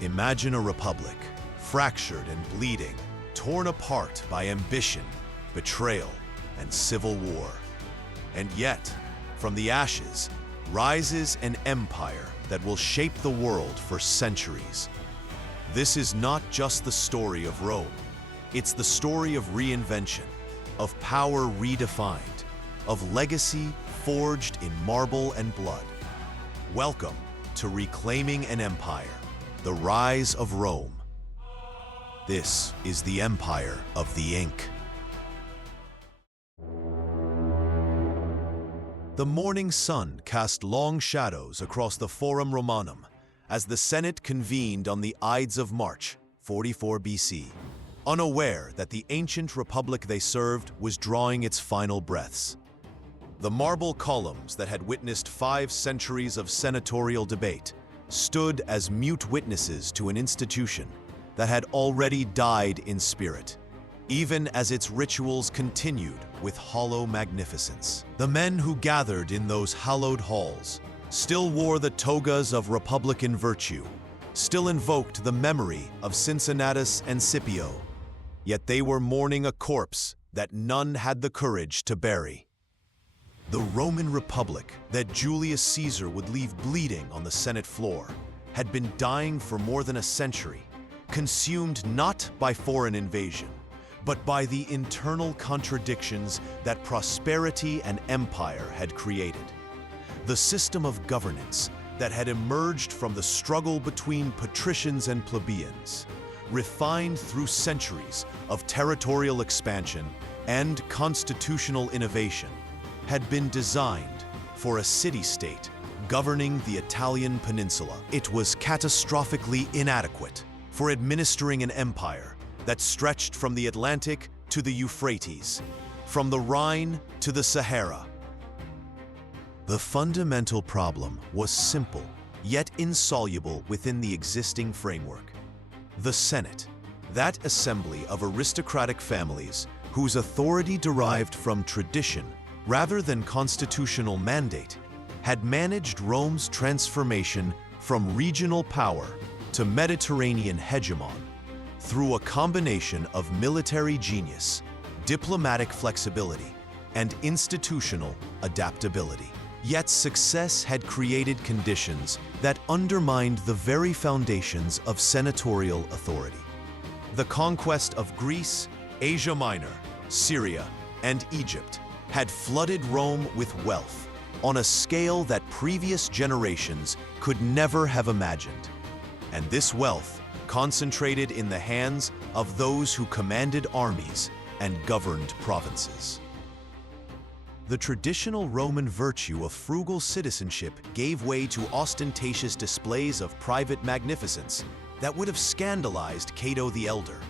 Imagine a republic, fractured and bleeding, torn apart by ambition, betrayal, and civil war. And yet, from the ashes, rises an empire that will shape the world for centuries. This is not just the story of Rome. It's the story of reinvention, of power redefined, of legacy forged in marble and blood. Welcome to Reclaiming an Empire, the Rise of Rome. This is the Empire of the Ink. The morning sun cast long shadows across the Forum Romanum as the Senate convened on the Ides of March, 44 BC, unaware that the ancient republic they served was drawing its final breaths. The marble columns that had witnessed 5 centuries of senatorial debate stood as mute witnesses to an institution that had already died in spirit, even as its rituals continued with hollow magnificence. The men who gathered in those hallowed halls still wore the togas of republican virtue, still invoked the memory of Cincinnatus and Scipio, yet they were mourning a corpse that none had the courage to bury. The Roman Republic that Julius Caesar would leave bleeding on the Senate floor had been dying for more than a century, consumed not by foreign invasion, but by the internal contradictions that prosperity and empire had created. The system of governance that had emerged from the struggle between patricians and plebeians, refined through centuries of territorial expansion and constitutional innovation, had been designed for a city-state governing the Italian peninsula. It was catastrophically inadequate for administering an empire that stretched from the Atlantic to the Euphrates, from the Rhine to the Sahara. The fundamental problem was simple, yet insoluble within the existing framework. The Senate, that assembly of aristocratic families whose authority derived from tradition rather than constitutional mandate, had managed Rome's transformation from regional power to Mediterranean hegemon through a combination of military genius, diplomatic flexibility, and institutional adaptability. Yet success had created conditions that undermined the very foundations of senatorial authority. The conquest of Greece, Asia Minor, Syria, and Egypt had flooded Rome with wealth on a scale that previous generations could never have imagined. And this wealth concentrated in the hands of those who commanded armies and governed provinces. The traditional Roman virtue of frugal citizenship gave way to ostentatious displays of private magnificence that would have scandalized Cato the Elder.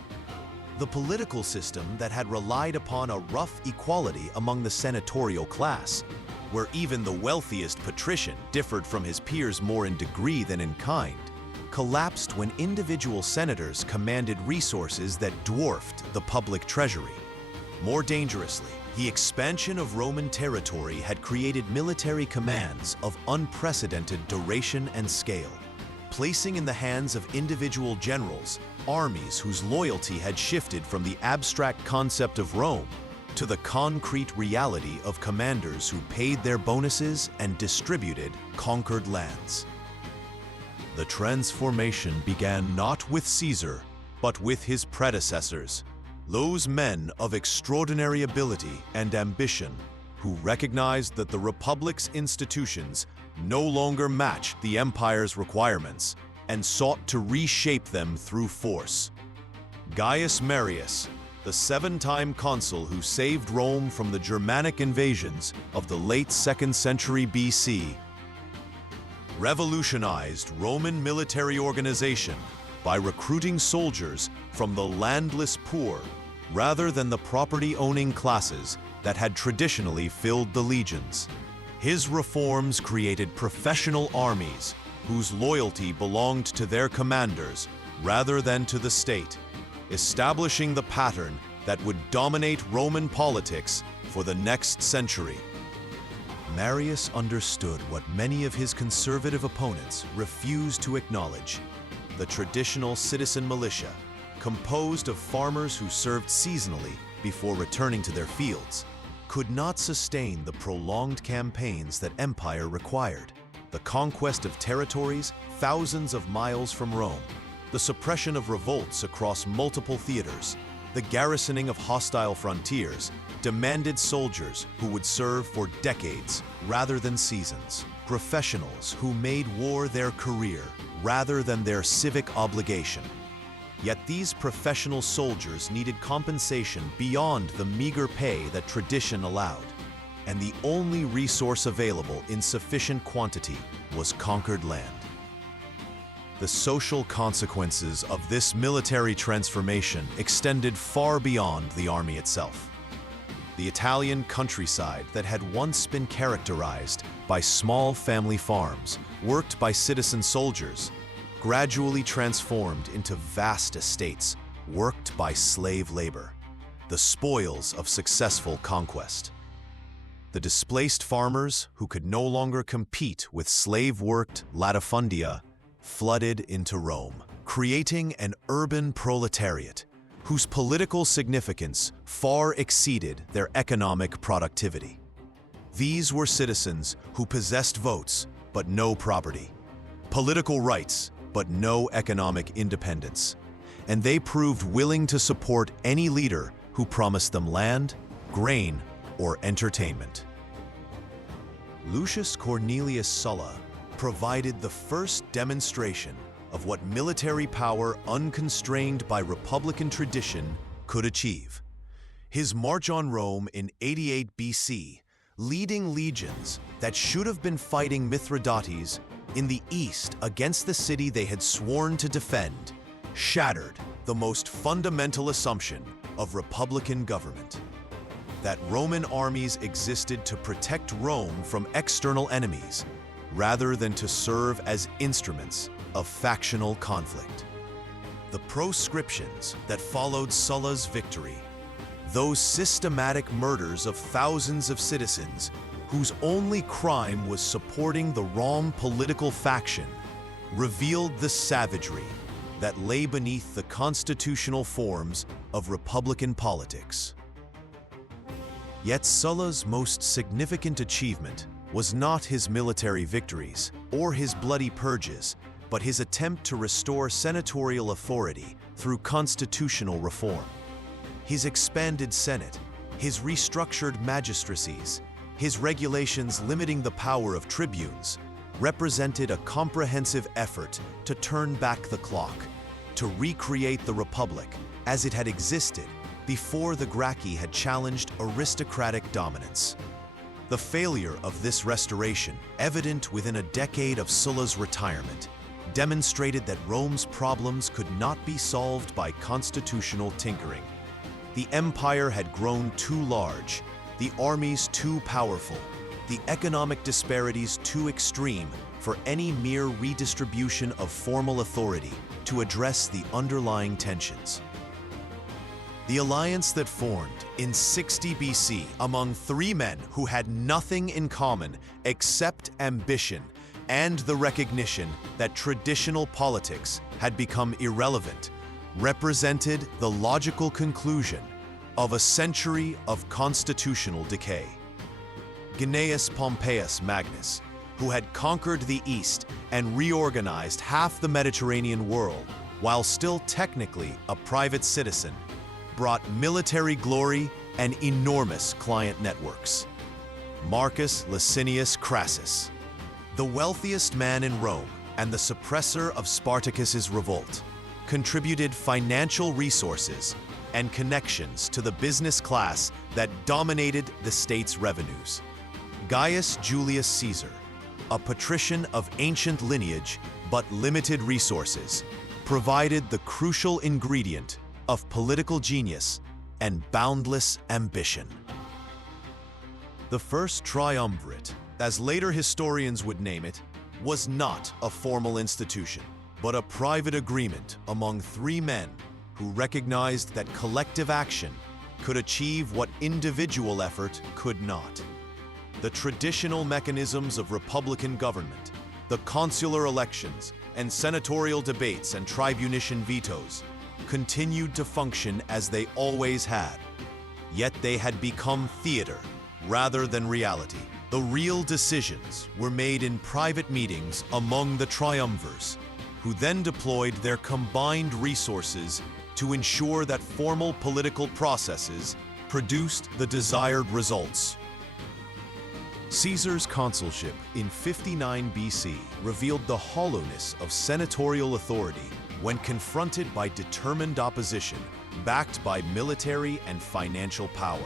The political system that had relied upon a rough equality among the senatorial class, where even the wealthiest patrician differed from his peers more in degree than in kind, collapsed when individual senators commanded resources that dwarfed the public treasury. More dangerously, the expansion of Roman territory had created military commands of unprecedented duration and scale, placing in the hands of individual generals armies whose loyalty had shifted from the abstract concept of Rome to the concrete reality of commanders who paid their bonuses and distributed conquered lands. The transformation began not with Caesar, but with his predecessors, those men of extraordinary ability and ambition who recognized that the Republic's institutions no longer matched the empire's requirements and sought to reshape them through force. Gaius Marius, the 7-time consul who saved Rome from the Germanic invasions of the late 2nd century BC, revolutionized Roman military organization by recruiting soldiers from the landless poor rather than the property-owning classes that had traditionally filled the legions. His reforms created professional armies whose loyalty belonged to their commanders rather than to the state, establishing the pattern that would dominate Roman politics for the next century. Marius understood what many of his conservative opponents refused to acknowledge. the traditional citizen militia, composed of farmers who served seasonally before returning to their fields, could not sustain the prolonged campaigns that empire required. The conquest of territories thousands of miles from Rome, the suppression of revolts across multiple theaters, the garrisoning of hostile frontiers demanded soldiers who would serve for decades rather than seasons, professionals who made war their career rather than their civic obligation. Yet these professional soldiers needed compensation beyond the meager pay that tradition allowed, and the only resource available in sufficient quantity was conquered land. The social consequences of this military transformation extended far beyond the army itself. The Italian countryside that had once been characterized by small family farms worked by citizen soldiers gradually transformed into vast estates worked by slave labor, the spoils of successful conquest. The displaced farmers who could no longer compete with slave-worked latifundia flooded into Rome, creating an urban proletariat whose political significance far exceeded their economic productivity. These were citizens who possessed votes but no property, political rights but no economic independence, and they proved willing to support any leader who promised them land, grain, or entertainment. Lucius Cornelius Sulla provided the first demonstration of what military power unconstrained by republican tradition could achieve. His march on Rome in 88 BC, leading legions that should have been fighting Mithridates in the east against the city they had sworn to defend, shattered the most fundamental assumption of republican government: that Roman armies existed to protect Rome from external enemies, rather than to serve as instruments of factional conflict. The proscriptions that followed Sulla's victory, those systematic murders of thousands of citizens whose only crime was supporting the wrong political faction, revealed the savagery that lay beneath the constitutional forms of republican politics. Yet Sulla's most significant achievement was not his military victories or his bloody purges, but his attempt to restore senatorial authority through constitutional reform. His expanded Senate, his restructured magistracies, his regulations limiting the power of tribunes, represented a comprehensive effort to turn back the clock, to recreate the Republic as it had existed before the Gracchi had challenged aristocratic dominance. The failure of this restoration, evident within a decade of Sulla's retirement, demonstrated that Rome's problems could not be solved by constitutional tinkering. The empire had grown too large, the armies too powerful, the economic disparities too extreme for any mere redistribution of formal authority to address the underlying tensions. The alliance that formed in 60 BC among three men who had nothing in common except ambition and the recognition that traditional politics had become irrelevant represented the logical conclusion of a century of constitutional decay. Gnaeus Pompeius Magnus, who had conquered the East and reorganized half the Mediterranean world while still technically a private citizen, brought military glory and enormous client networks. Marcus Licinius Crassus, the wealthiest man in Rome and the suppressor of Spartacus's revolt, contributed financial resources and connections to the business class that dominated the state's revenues. Gaius Julius Caesar, a patrician of ancient lineage but limited resources, provided the crucial ingredient of political genius and boundless ambition. The First Triumvirate, as later historians would name it, was not a formal institution, but a private agreement among three men who recognized that collective action could achieve what individual effort could not. The traditional mechanisms of republican government, the consular elections, and senatorial debates and tribunician vetoes continued to function as they always had. Yet they had become theater rather than reality. The real decisions were made in private meetings among the triumvirs, who then deployed their combined resources to ensure that formal political processes produced the desired results. Caesar's consulship in 59 BC revealed the hollowness of senatorial authority when confronted by determined opposition backed by military and financial power.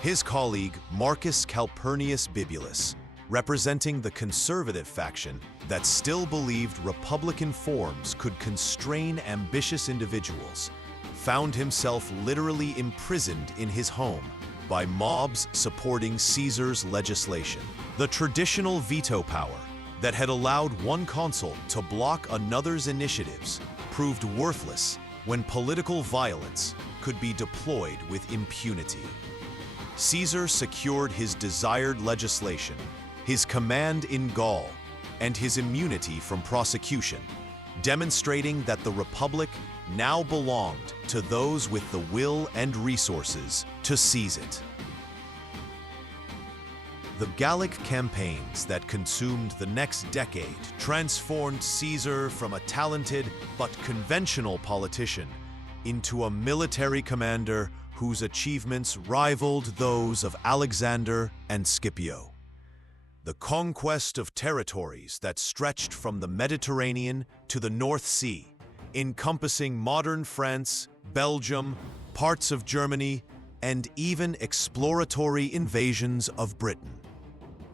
His colleague Marcus Calpurnius Bibulus, representing the conservative faction that still believed republican forms could constrain ambitious individuals, found himself literally imprisoned in his home by mobs supporting Caesar's legislation. The traditional veto power that had allowed one consul to block another's initiatives proved worthless when political violence could be deployed with impunity. Caesar secured his desired legislation, his command in Gaul, and his immunity from prosecution, demonstrating that the Republic now belonged to those with the will and resources to seize it. The Gallic campaigns that consumed the next decade transformed Caesar from a talented but conventional politician into a military commander whose achievements rivaled those of Alexander and Scipio. The conquest of territories that stretched from the Mediterranean to the North Sea, encompassing modern France, Belgium, parts of Germany, and even exploratory invasions of Britain,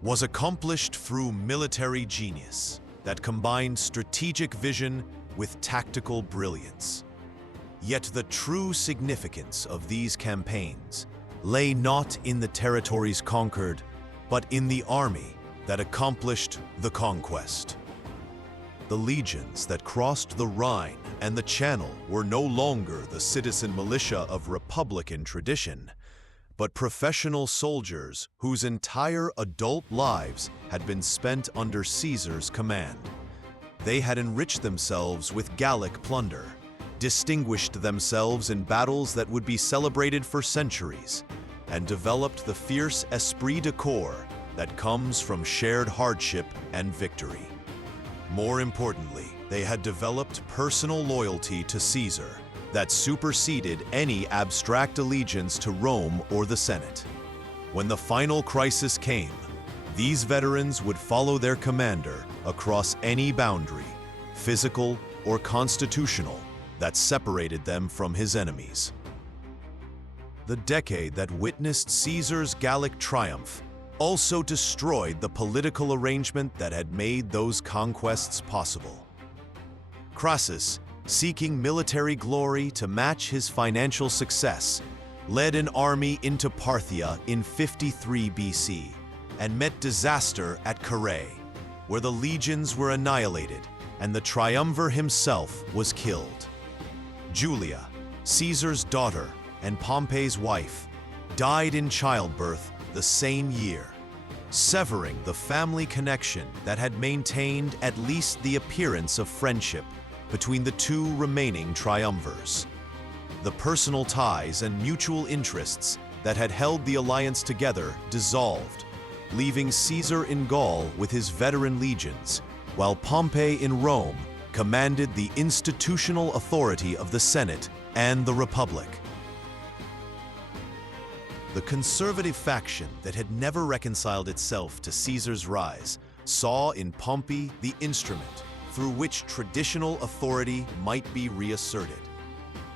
was accomplished through military genius that combined strategic vision with tactical brilliance. Yet the true significance of these campaigns lay not in the territories conquered, but in the army that accomplished the conquest. The legions that crossed the Rhine and the Channel were no longer the citizen militia of republican tradition, but professional soldiers whose entire adult lives had been spent under Caesar's command. They had enriched themselves with Gallic plunder, distinguished themselves in battles that would be celebrated for centuries, and developed the fierce esprit de corps that comes from shared hardship and victory. More importantly, they had developed personal loyalty to Caesar that superseded any abstract allegiance to Rome or the Senate. When the final crisis came, these veterans would follow their commander across any boundary, physical or constitutional, that separated them from his enemies. The decade that witnessed Caesar's Gallic triumph also destroyed the political arrangement that had made those conquests possible. Crassus, seeking military glory to match his financial success, led an army into Parthia in 53 BC and met disaster at Carrhae, where the legions were annihilated and the triumvir himself was killed. Julia, Caesar's daughter and Pompey's wife, died in childbirth the same year, severing the family connection that had maintained at least the appearance of friendship between the two remaining triumvirs. The personal ties and mutual interests that had held the alliance together dissolved, leaving Caesar in Gaul with his veteran legions, while Pompey in Rome commanded the institutional authority of the Senate and the Republic. The conservative faction that had never reconciled itself to Caesar's rise saw in Pompey the instrument through which traditional authority might be reasserted.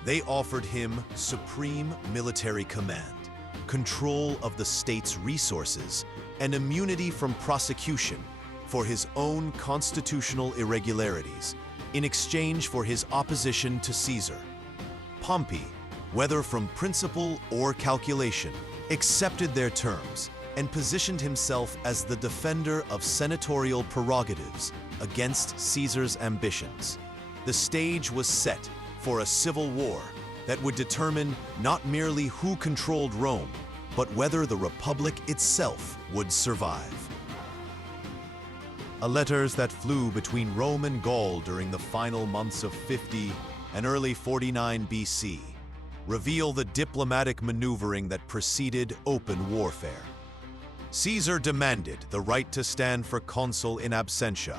They offered him supreme military command, control of the state's resources, and immunity from prosecution for his own constitutional irregularities in exchange for his opposition to Caesar. Pompey, whether from principle or calculation, accepted their terms and positioned himself as the defender of senatorial prerogatives against Caesar's ambitions. The stage was set for a civil war that would determine not merely who controlled Rome, but whether the Republic itself would survive. letters that flew between Rome and Gaul during the final months of 50 and early 49 BC, reveal the diplomatic maneuvering that preceded open warfare. Caesar demanded the right to stand for consul in absentia,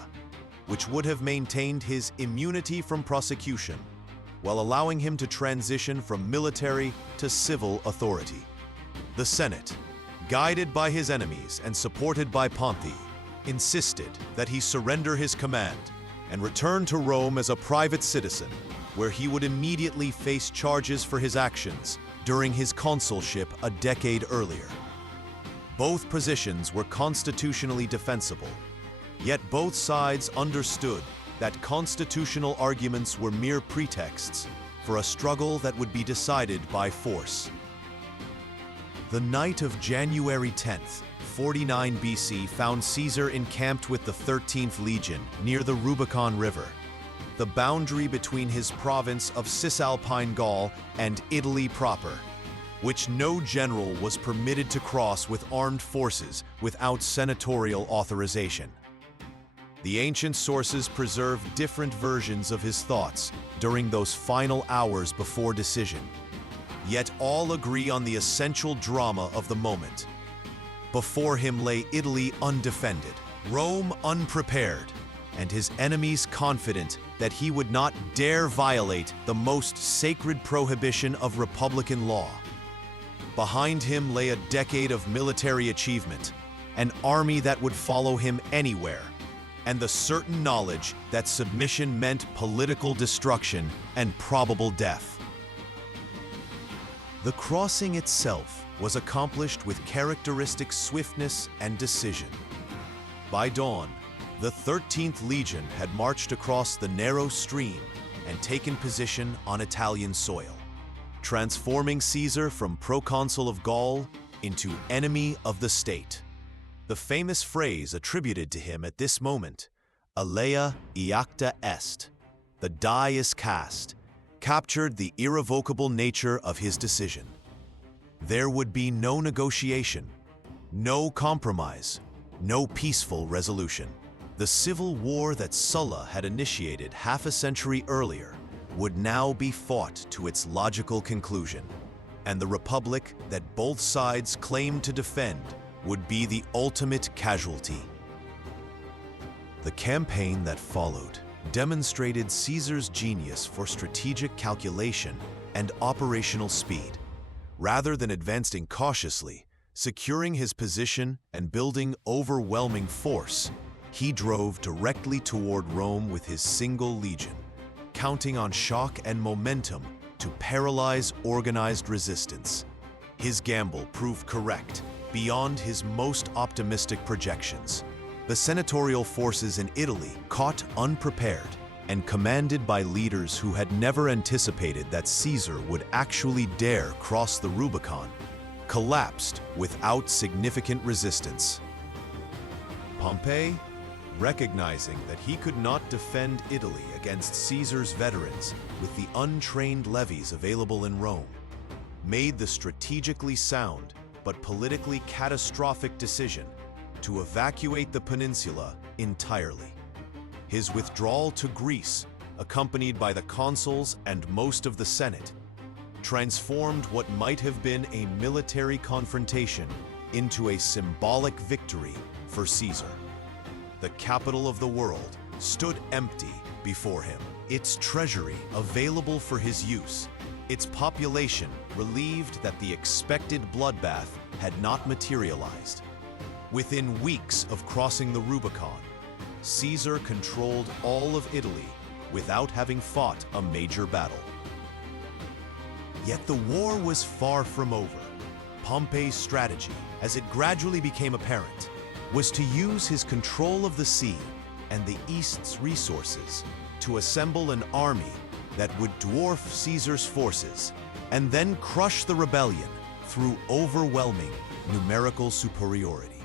which would have maintained his immunity from prosecution, while allowing him to transition from military to civil authority. The Senate, guided by his enemies and supported by Pompey, insisted that he surrender his command and return to Rome as a private citizen, where he would immediately face charges for his actions during his consulship a decade earlier. Both positions were constitutionally defensible, yet both sides understood that constitutional arguments were mere pretexts for a struggle that would be decided by force. The night of January 10th, 49 BC found Caesar encamped with the 13th Legion near the Rubicon River, the boundary between his province of Cisalpine Gaul and Italy proper, which no general was permitted to cross with armed forces without senatorial authorization. The ancient sources preserve different versions of his thoughts during those final hours before decision, yet all agree on the essential drama of the moment. Before him lay Italy undefended, Rome unprepared, and his enemies confident that he would not dare violate the most sacred prohibition of republican law. Behind him lay a decade of military achievement, an army that would follow him anywhere, and the certain knowledge that submission meant political destruction and probable death. The crossing itself was accomplished with characteristic swiftness and decision. By dawn, the 13th Legion had marched across the narrow stream and taken position on Italian soil, transforming Caesar from proconsul of Gaul into enemy of the state. The famous phrase attributed to him at this moment, "Alea iacta est," the die is cast, captured the irrevocable nature of his decision. There would be no negotiation, no compromise, no peaceful resolution. The civil war that Sulla had initiated half a century earlier would now be fought to its logical conclusion, and the republic that both sides claimed to defend would be the ultimate casualty. The campaign that followed demonstrated Caesar's genius for strategic calculation and operational speed. Rather than advancing cautiously, securing his position and building overwhelming force, he drove directly toward Rome with his single legion, counting on shock and momentum to paralyze organized resistance. His gamble proved correct beyond his most optimistic projections. The senatorial forces in Italy, caught unprepared and commanded by leaders who had never anticipated that Caesar would actually dare cross the Rubicon, collapsed without significant resistance. Pompey, recognizing that he could not defend Italy against Caesar's veterans with the untrained levies available in Rome, made the strategically sound but politically catastrophic decision to evacuate the peninsula entirely. His withdrawal to Greece, accompanied by the consuls and most of the Senate, transformed what might have been a military confrontation into a symbolic victory for Caesar. The capital of the world stood empty before him, its treasury available for his use, its population relieved that the expected bloodbath had not materialized. Within weeks of crossing the Rubicon, Caesar controlled all of Italy without having fought a major battle. Yet the war was far from over. Pompey's strategy, as it gradually became apparent, was to use his control of the sea and the East's resources to assemble an army that would dwarf Caesar's forces and then crush the rebellion through overwhelming numerical superiority.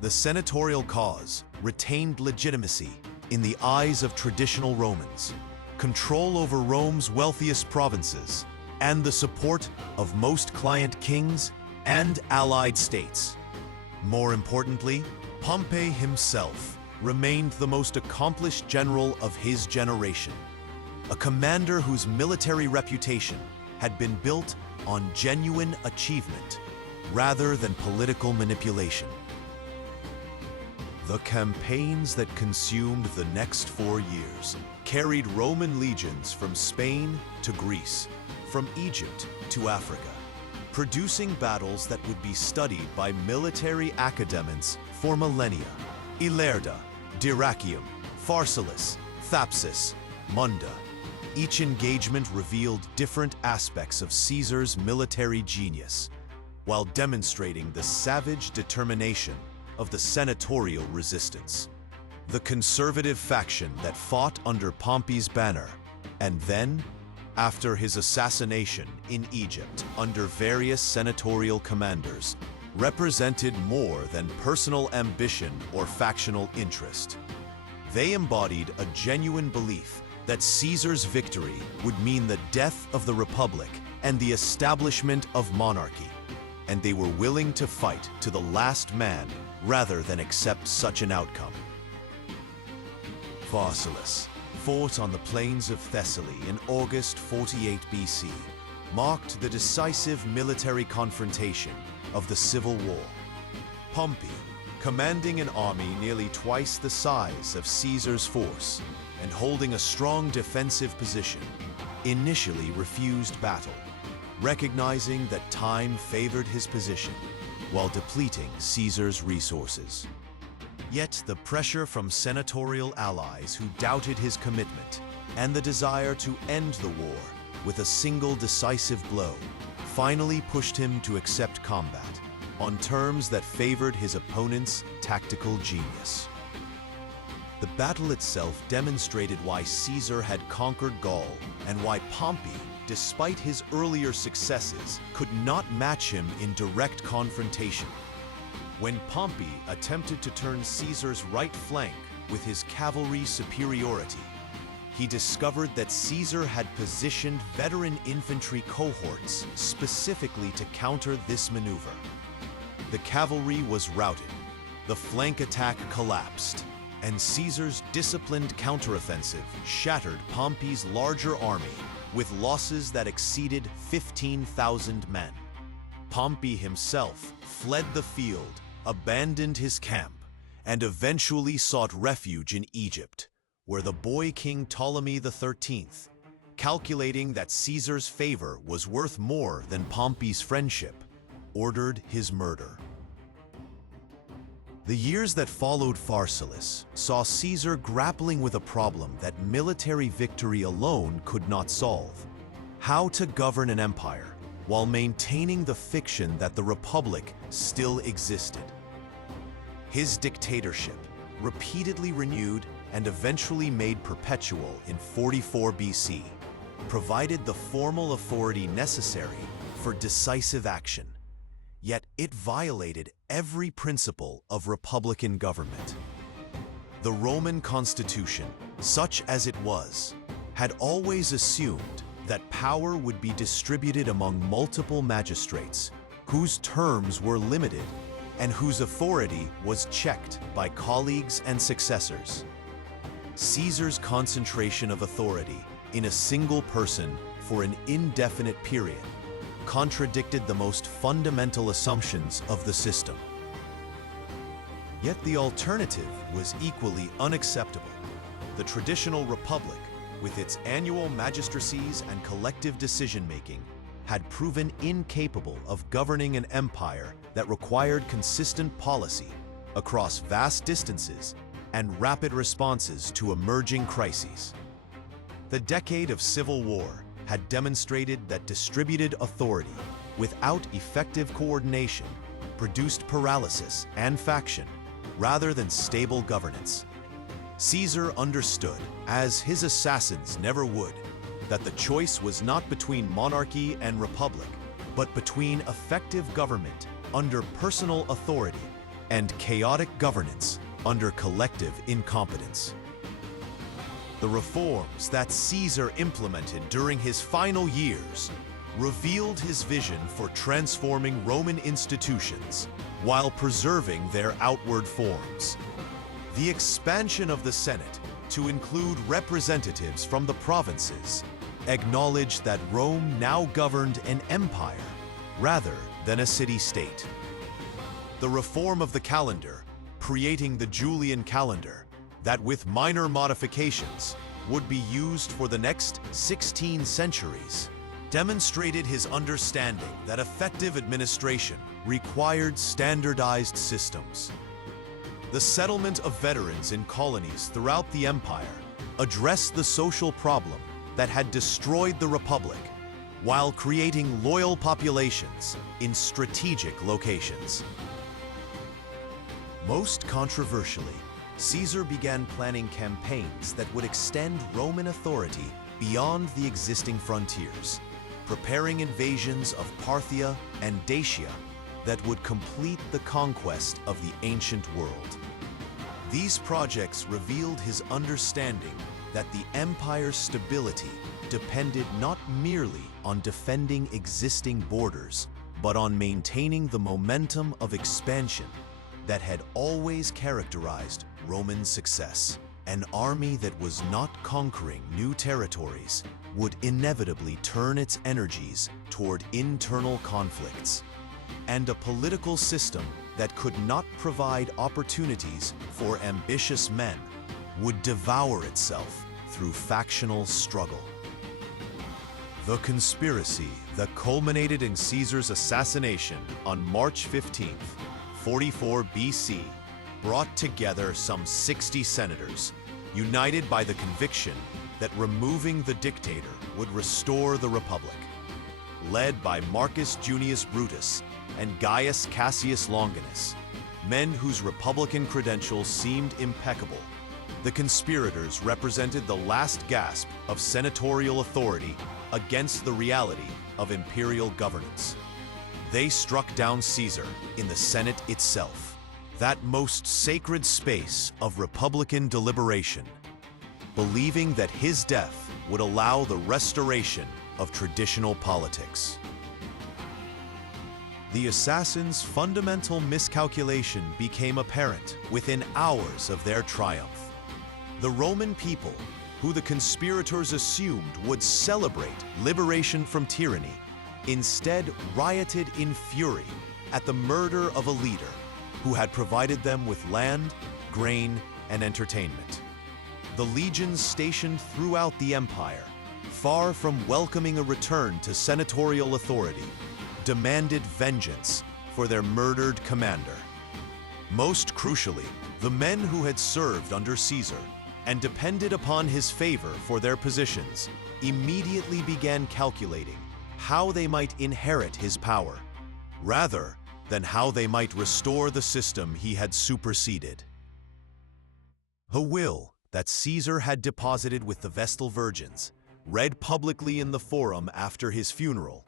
The senatorial cause retained legitimacy in the eyes of traditional Romans, control over Rome's wealthiest provinces, and the support of most client kings and allied states. More importantly, Pompey himself remained the most accomplished general of his generation, a commander whose military reputation had been built on genuine achievement rather than political manipulation. The campaigns that consumed the next 4 years carried Roman legions from Spain to Greece, from Egypt to Africa, producing battles that would be studied by military academics for millennia. Ilerda, Dyrrachium, Pharsalus, Thapsus, Munda. Each engagement revealed different aspects of Caesar's military genius, while demonstrating the savage determination of the senatorial resistance. The conservative faction that fought under Pompey's banner, and then, after his assassination in Egypt under various senatorial commanders, represented more than personal ambition or factional interest. They embodied a genuine belief that Caesar's victory would mean the death of the Republic and the establishment of monarchy, and they were willing to fight to the last man rather than accept such an outcome. Pharsalus, fought on the plains of Thessaly in August 48 BC, marked the decisive military confrontation of the Civil War. Pompey, commanding an army nearly twice the size of Caesar's force and holding a strong defensive position, initially refused battle, recognizing that time favored his position while depleting Caesar's resources. Yet the pressure from senatorial allies who doubted his commitment and the desire to end the war with a single decisive blow finally pushed him to accept combat on terms that favored his opponent's tactical genius. The battle itself demonstrated why Caesar had conquered Gaul and why Pompey, despite his earlier successes, could not match him in direct confrontation. When Pompey attempted to turn Caesar's right flank with his cavalry superiority, he discovered that Caesar had positioned veteran infantry cohorts specifically to counter this maneuver. The cavalry was routed, the flank attack collapsed, and Caesar's disciplined counteroffensive shattered Pompey's larger army with losses that exceeded 15,000 men. Pompey himself fled the field, abandoned his camp, and eventually sought refuge in Egypt, where the boy king Ptolemy XIII, calculating that Caesar's favor was worth more than Pompey's friendship, ordered his murder. The years that followed Pharsalus saw Caesar grappling with a problem that military victory alone could not solve: how to govern an empire while maintaining the fiction that the Republic still existed. His dictatorship, repeatedly renewed and eventually made perpetual in 44 BC, provided the formal authority necessary for decisive action. Yet it violated every principle of republican government. The Roman constitution, such as it was, had always assumed that power would be distributed among multiple magistrates, whose terms were limited and whose authority was checked by colleagues and successors. Caesar's concentration of authority in a single person for an indefinite period contradicted the most fundamental assumptions of the system. Yet the alternative was equally unacceptable. The traditional republic, with its annual magistracies and collective decision-making, had proven incapable of governing an empire that required consistent policy across vast distances and rapid responses to emerging crises. The decade of civil war had demonstrated that distributed authority without effective coordination produced paralysis and faction rather than stable governance. Caesar understood, as his assassins never would, that the choice was not between monarchy and republic, but between effective government under personal authority and chaotic governance under collective incompetence. The reforms that Caesar implemented during his final years revealed his vision for transforming Roman institutions while preserving their outward forms. The expansion of the Senate to include representatives from the provinces acknowledged that Rome now governed an empire rather than a city-state. The reform of the calendar, creating the Julian calendar, that with minor modifications would be used for the next 16 centuries, demonstrated his understanding that effective administration required standardized systems. The settlement of veterans in colonies throughout the empire addressed the social problem that had destroyed the Republic, while creating loyal populations in strategic locations. Most controversially, Caesar began planning campaigns that would extend Roman authority beyond the existing frontiers, preparing invasions of Parthia and Dacia that would complete the conquest of the ancient world. These projects revealed his understanding that the empire's stability depended not merely on defending existing borders, but on maintaining the momentum of expansion that had always characterized Roman success. An army that was not conquering new territories would inevitably turn its energies toward internal conflicts, and a political system that could not provide opportunities for ambitious men would devour itself through factional struggle. The conspiracy that culminated in Caesar's assassination on March 15th, 44 BC, brought together some 60 senators, united by the conviction that removing the dictator would restore the Republic. Led by Marcus Junius Brutus and Gaius Cassius Longinus, men whose republican credentials seemed impeccable, the conspirators represented the last gasp of senatorial authority against the reality of imperial governance. They struck down Caesar in the Senate itself, that most sacred space of republican deliberation, believing that his death would allow the restoration of traditional politics. The assassins' fundamental miscalculation became apparent within hours of their triumph. The Roman people, who the conspirators assumed would celebrate liberation from tyranny, instead rioted in fury at the murder of a leader who had provided them with land, grain, and entertainment. The legions stationed throughout the empire, far from welcoming a return to senatorial authority, demanded vengeance for their murdered commander. Most crucially, the men who had served under Caesar and depended upon his favor for their positions immediately began calculating how they might inherit his power, rather than how they might restore the system he had superseded. A will that Caesar had deposited with the Vestal Virgins, read publicly in the Forum after his funeral,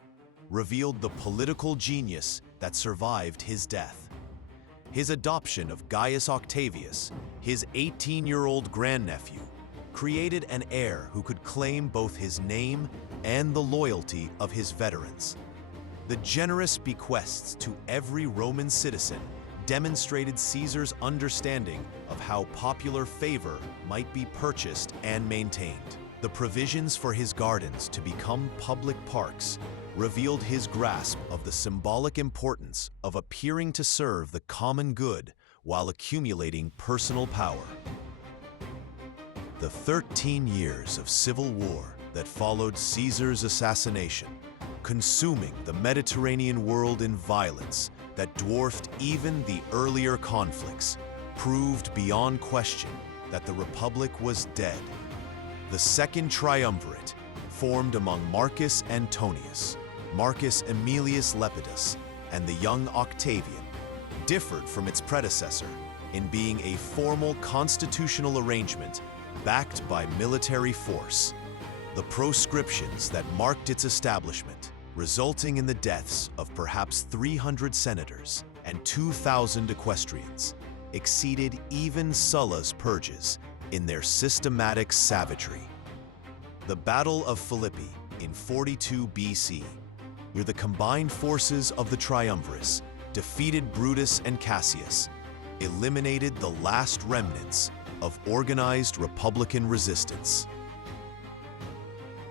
revealed the political genius that survived his death. His adoption of Gaius Octavius, his 18-year-old grandnephew, created an heir who could claim both his name and the loyalty of his veterans. The generous bequests to every Roman citizen demonstrated Caesar's understanding of how popular favor might be purchased and maintained. The provisions for his gardens to become public parks revealed his grasp of the symbolic importance of appearing to serve the common good while accumulating personal power. The 13 years of civil war that followed Caesar's assassination, consuming the Mediterranean world in violence that dwarfed even the earlier conflicts, proved beyond question that the Republic was dead. The Second Triumvirate, formed among Marcus Antonius, Marcus Aemilius Lepidus, and the young Octavian, differed from its predecessor in being a formal constitutional arrangement backed by military force. The proscriptions that marked its establishment, resulting in the deaths of perhaps 300 senators and 2,000 equestrians, exceeded even Sulla's purges in their systematic savagery. The Battle of Philippi in 42 BC, where the combined forces of the triumvirs defeated Brutus and Cassius, eliminated the last remnants of organized republican resistance.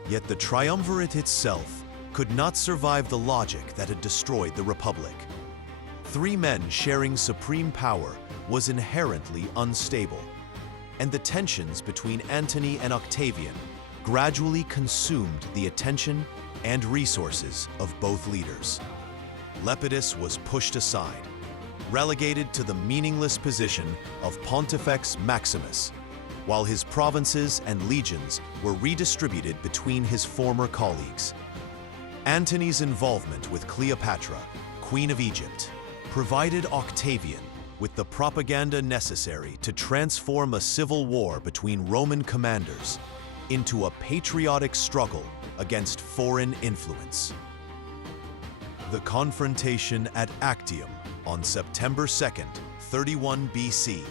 Yet the triumvirate itself could not survive the logic that had destroyed the republic. Three men sharing supreme power was inherently unstable, and the tensions between Antony and Octavian gradually consumed the attention and resources of both leaders. Lepidus was pushed aside, relegated to the meaningless position of Pontifex Maximus, while his provinces and legions were redistributed between his former colleagues. Antony's involvement with Cleopatra, Queen of Egypt, provided Octavian with the propaganda necessary to transform a civil war between Roman commanders into a patriotic struggle against foreign influence. The confrontation at Actium on September 2nd, 31 BC,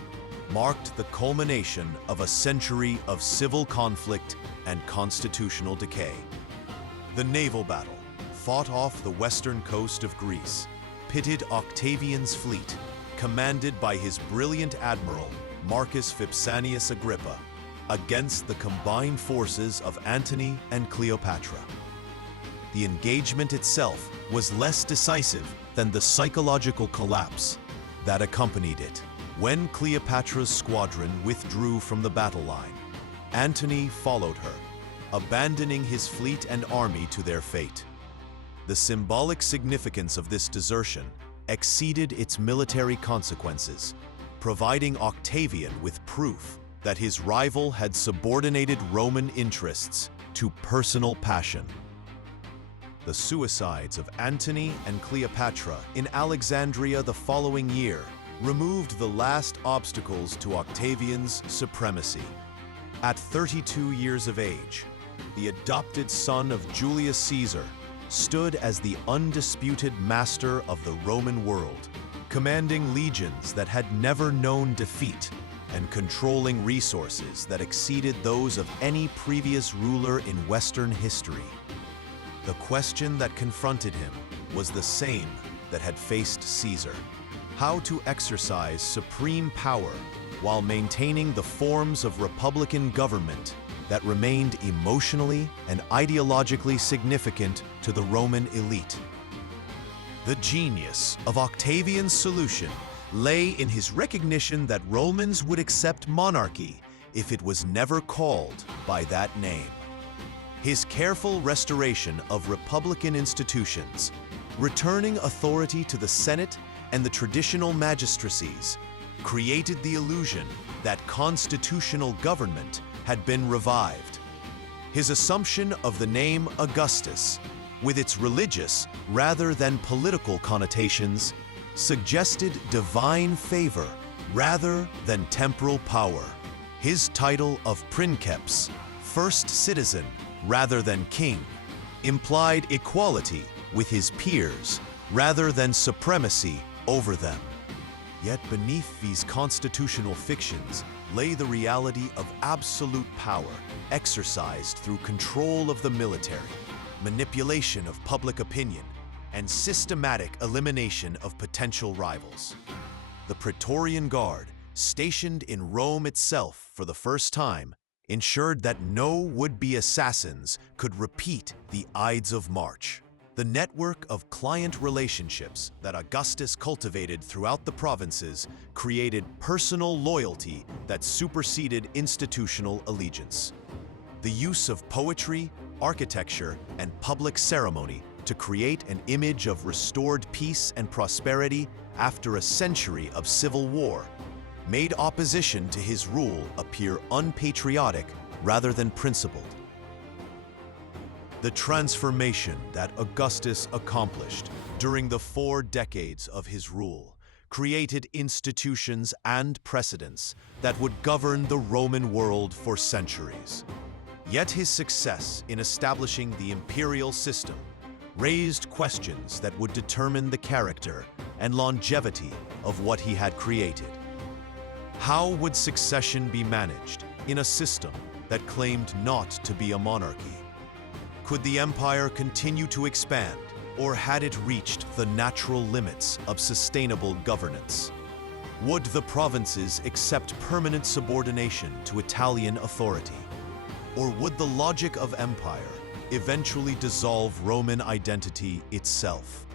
marked the culmination of a century of civil conflict and constitutional decay. The naval battle, fought off the western coast of Greece, pitted Octavian's fleet, commanded by his brilliant admiral Marcus Vipsanius Agrippa, against the combined forces of Antony and Cleopatra. The engagement itself was less decisive than the psychological collapse that accompanied it. When Cleopatra's squadron withdrew from the battle line, Antony followed her, abandoning his fleet and army to their fate. The symbolic significance of this desertion exceeded its military consequences, providing Octavian with proof that his rival had subordinated Roman interests to personal passion. The suicides of Antony and Cleopatra in Alexandria the following year removed the last obstacles to Octavian's supremacy. At 32 years of age, the adopted son of Julius Caesar stood as the undisputed master of the Roman world, commanding legions that had never known defeat and controlling resources that exceeded those of any previous ruler in Western history. The question that confronted him was the same that had faced Caesar: how to exercise supreme power while maintaining the forms of republican government that remained emotionally and ideologically significant to the Roman elite. The genius of Octavian's solution lay in his recognition that Romans would accept monarchy if it was never called by that name. His careful restoration of republican institutions, returning authority to the Senate and the traditional magistracies, created the illusion that constitutional government had been revived. His assumption of the name Augustus, with its religious rather than political connotations, suggested divine favor rather than temporal power. His title of princeps, first citizen rather than king, implied equality with his peers rather than supremacy over them. Yet beneath these constitutional fictions lay the reality of absolute power exercised through control of the military, manipulation of public opinion, and systematic elimination of potential rivals. The Praetorian Guard, stationed in Rome itself for the first time, ensured that no would-be assassins could repeat the Ides of March. The network of client relationships that Augustus cultivated throughout the provinces created personal loyalty that superseded institutional allegiance. The use of poetry, architecture, and public ceremony to create an image of restored peace and prosperity after a century of civil war made opposition to his rule appear unpatriotic rather than principled. The transformation that Augustus accomplished during the 4 decades of his rule created institutions and precedents that would govern the Roman world for centuries. Yet his success in establishing the imperial system raised questions that would determine the character and longevity of what he had created. How would succession be managed in a system that claimed not to be a monarchy? Could the empire continue to expand, or had it reached the natural limits of sustainable governance? Would the provinces accept permanent subordination to Italian authority? Or would the logic of empire eventually dissolve Roman identity itself?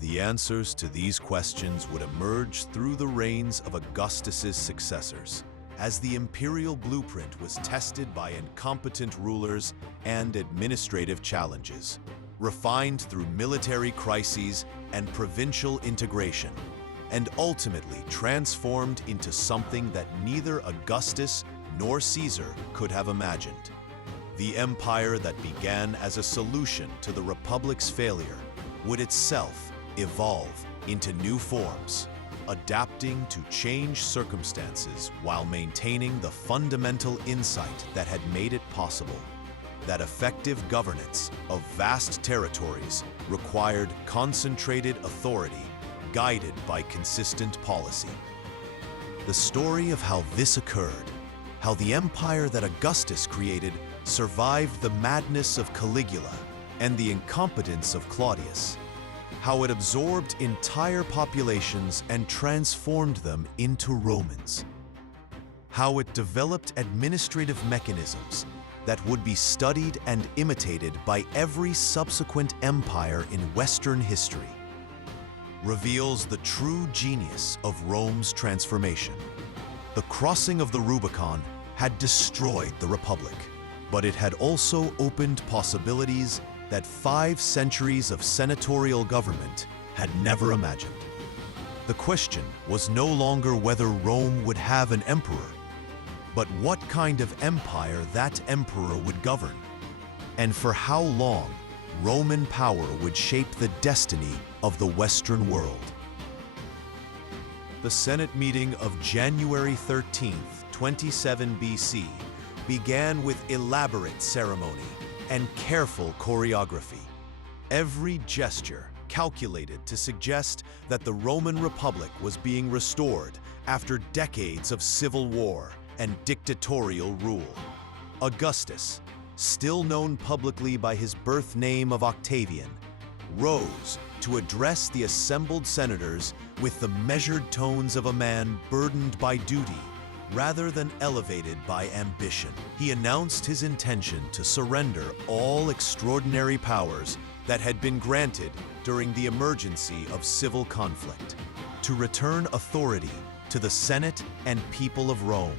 The answers to these questions would emerge through the reigns of Augustus's successors, as the imperial blueprint was tested by incompetent rulers and administrative challenges, refined through military crises and provincial integration, and ultimately transformed into something that neither Augustus nor Caesar could have imagined. The empire that began as a solution to the Republic's failure would itself evolve into new forms, adapting to changed circumstances while maintaining the fundamental insight that had made it possible. That effective governance of vast territories required concentrated authority guided by consistent policy. The story of how this occurred, how the empire that Augustus created survived the madness of Caligula and the incompetence of Claudius, how it absorbed entire populations and transformed them into Romans, how it developed administrative mechanisms that would be studied and imitated by every subsequent empire in Western history, reveals the true genius of Rome's transformation. The crossing of the Rubicon had destroyed the Republic, but it had also opened possibilities that 5 centuries of senatorial government had never imagined. The question was no longer whether Rome would have an emperor, but what kind of empire that emperor would govern, and for how long Roman power would shape the destiny of the Western world. The Senate meeting of January 13th, 27 BC began with elaborate ceremony and careful choreography. Every gesture calculated to suggest that the Roman Republic was being restored after decades of civil war and dictatorial rule. Augustus, still known publicly by his birth name of Octavian, rose to address the assembled senators with the measured tones of a man burdened by duty rather than elevated by ambition. He announced his intention to surrender all extraordinary powers that had been granted during the emergency of civil conflict, to return authority to the Senate and people of Rome,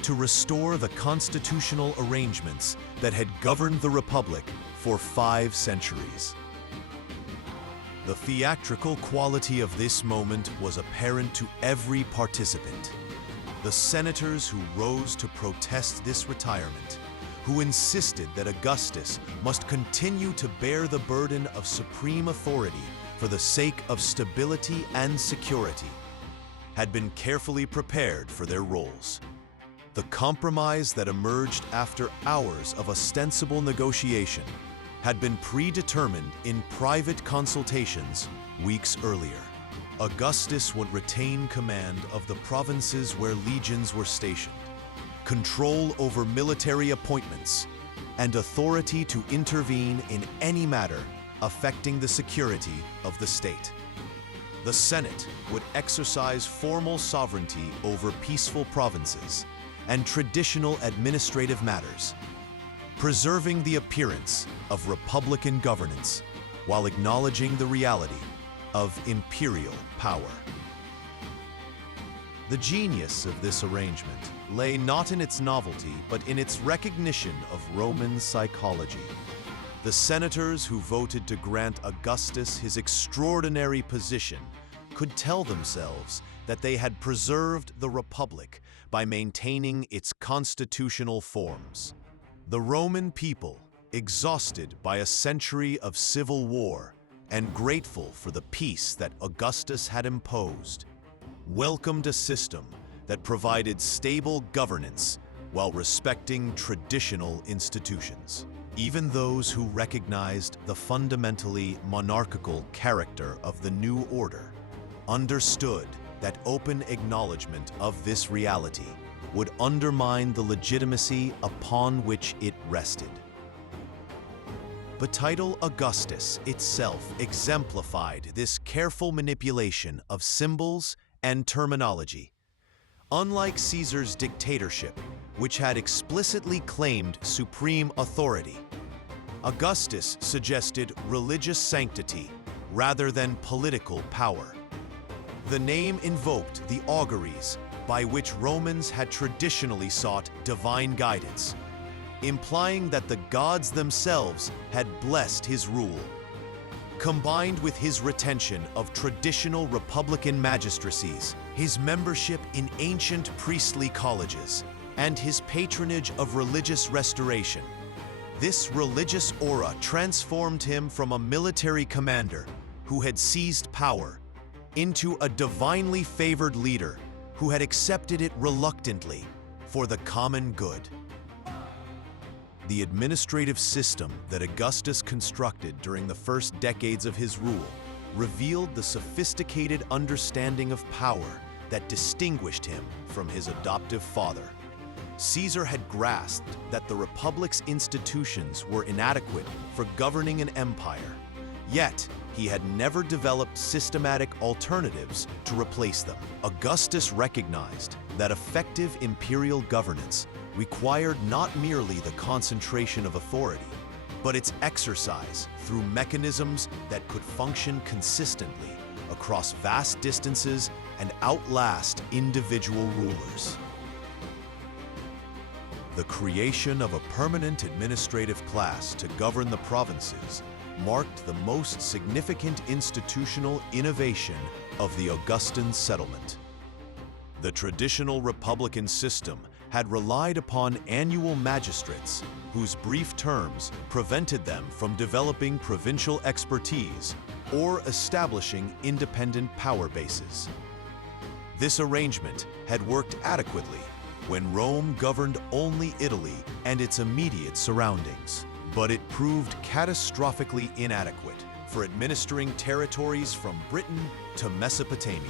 to restore the constitutional arrangements that had governed the Republic for 5 centuries. The theatrical quality of this moment was apparent to every participant. The senators who rose to protest this retirement, who insisted that Augustus must continue to bear the burden of supreme authority for the sake of stability and security, had been carefully prepared for their roles. The compromise that emerged after hours of ostensible negotiation had been predetermined in private consultations weeks earlier. Augustus would retain command of the provinces where legions were stationed, control over military appointments, and authority to intervene in any matter affecting the security of the state. The Senate would exercise formal sovereignty over peaceful provinces and traditional administrative matters, preserving the appearance of republican governance while acknowledging the reality of imperial power. The genius of this arrangement lay not in its novelty, but in its recognition of Roman psychology. The senators who voted to grant Augustus his extraordinary position could tell themselves that they had preserved the Republic by maintaining its constitutional forms. The Roman people, exhausted by a century of civil war and grateful for the peace that Augustus had imposed, welcomed a system that provided stable governance while respecting traditional institutions. Even those who recognized the fundamentally monarchical character of the new order understood that open acknowledgement of this reality would undermine the legitimacy upon which it rested. The title Augustus itself exemplified this careful manipulation of symbols and terminology. Unlike Caesar's dictatorship, which had explicitly claimed supreme authority, Augustus suggested religious sanctity rather than political power. The name invoked the auguries by which Romans had traditionally sought divine guidance, implying that the gods themselves had blessed his rule. Combined with his retention of traditional republican magistracies, his membership in ancient priestly colleges, and his patronage of religious restoration, this religious aura transformed him from a military commander who had seized power into a divinely favored leader who had accepted it reluctantly for the common good. The administrative system that Augustus constructed during the first decades of his rule revealed the sophisticated understanding of power that distinguished him from his adoptive father. Caesar had grasped that the republic's institutions were inadequate for governing an empire, yet he had never developed systematic alternatives to replace them. Augustus recognized that effective imperial governance required not merely the concentration of authority, but its exercise through mechanisms that could function consistently across vast distances and outlast individual rulers. The creation of a permanent administrative class to govern the provinces marked the most significant institutional innovation of the Augustan settlement. The traditional republican system had relied upon annual magistrates whose brief terms prevented them from developing provincial expertise or establishing independent power bases. This arrangement had worked adequately when Rome governed only Italy and its immediate surroundings, but it proved catastrophically inadequate for administering territories from Britain to Mesopotamia.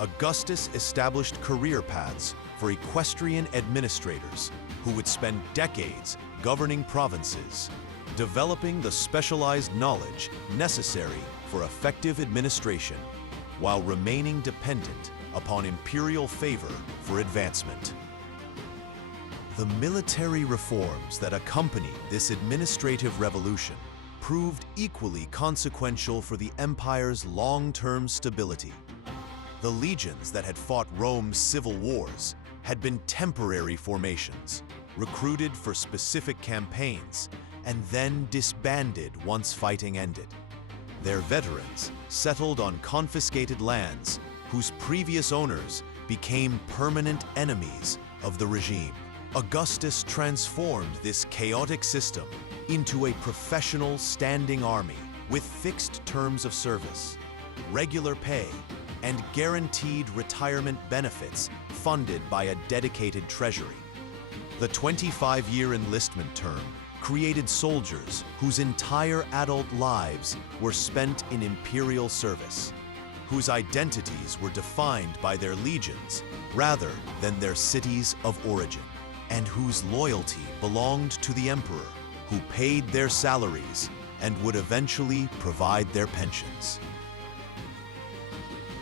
Augustus established career paths for equestrian administrators who would spend decades governing provinces, developing the specialized knowledge necessary for effective administration while remaining dependent upon imperial favor for advancement. The military reforms that accompanied this administrative revolution proved equally consequential for the empire's long-term stability. The legions that had fought Rome's civil wars had been temporary formations, recruited for specific campaigns, and then disbanded once fighting ended. Their veterans settled on confiscated lands whose previous owners became permanent enemies of the regime. Augustus transformed this chaotic system into a professional standing army with fixed terms of service, regular pay, and guaranteed retirement benefits funded by a dedicated treasury. The 25-year enlistment term created soldiers whose entire adult lives were spent in imperial service, whose identities were defined by their legions rather than their cities of origin, and whose loyalty belonged to the emperor, who paid their salaries and would eventually provide their pensions.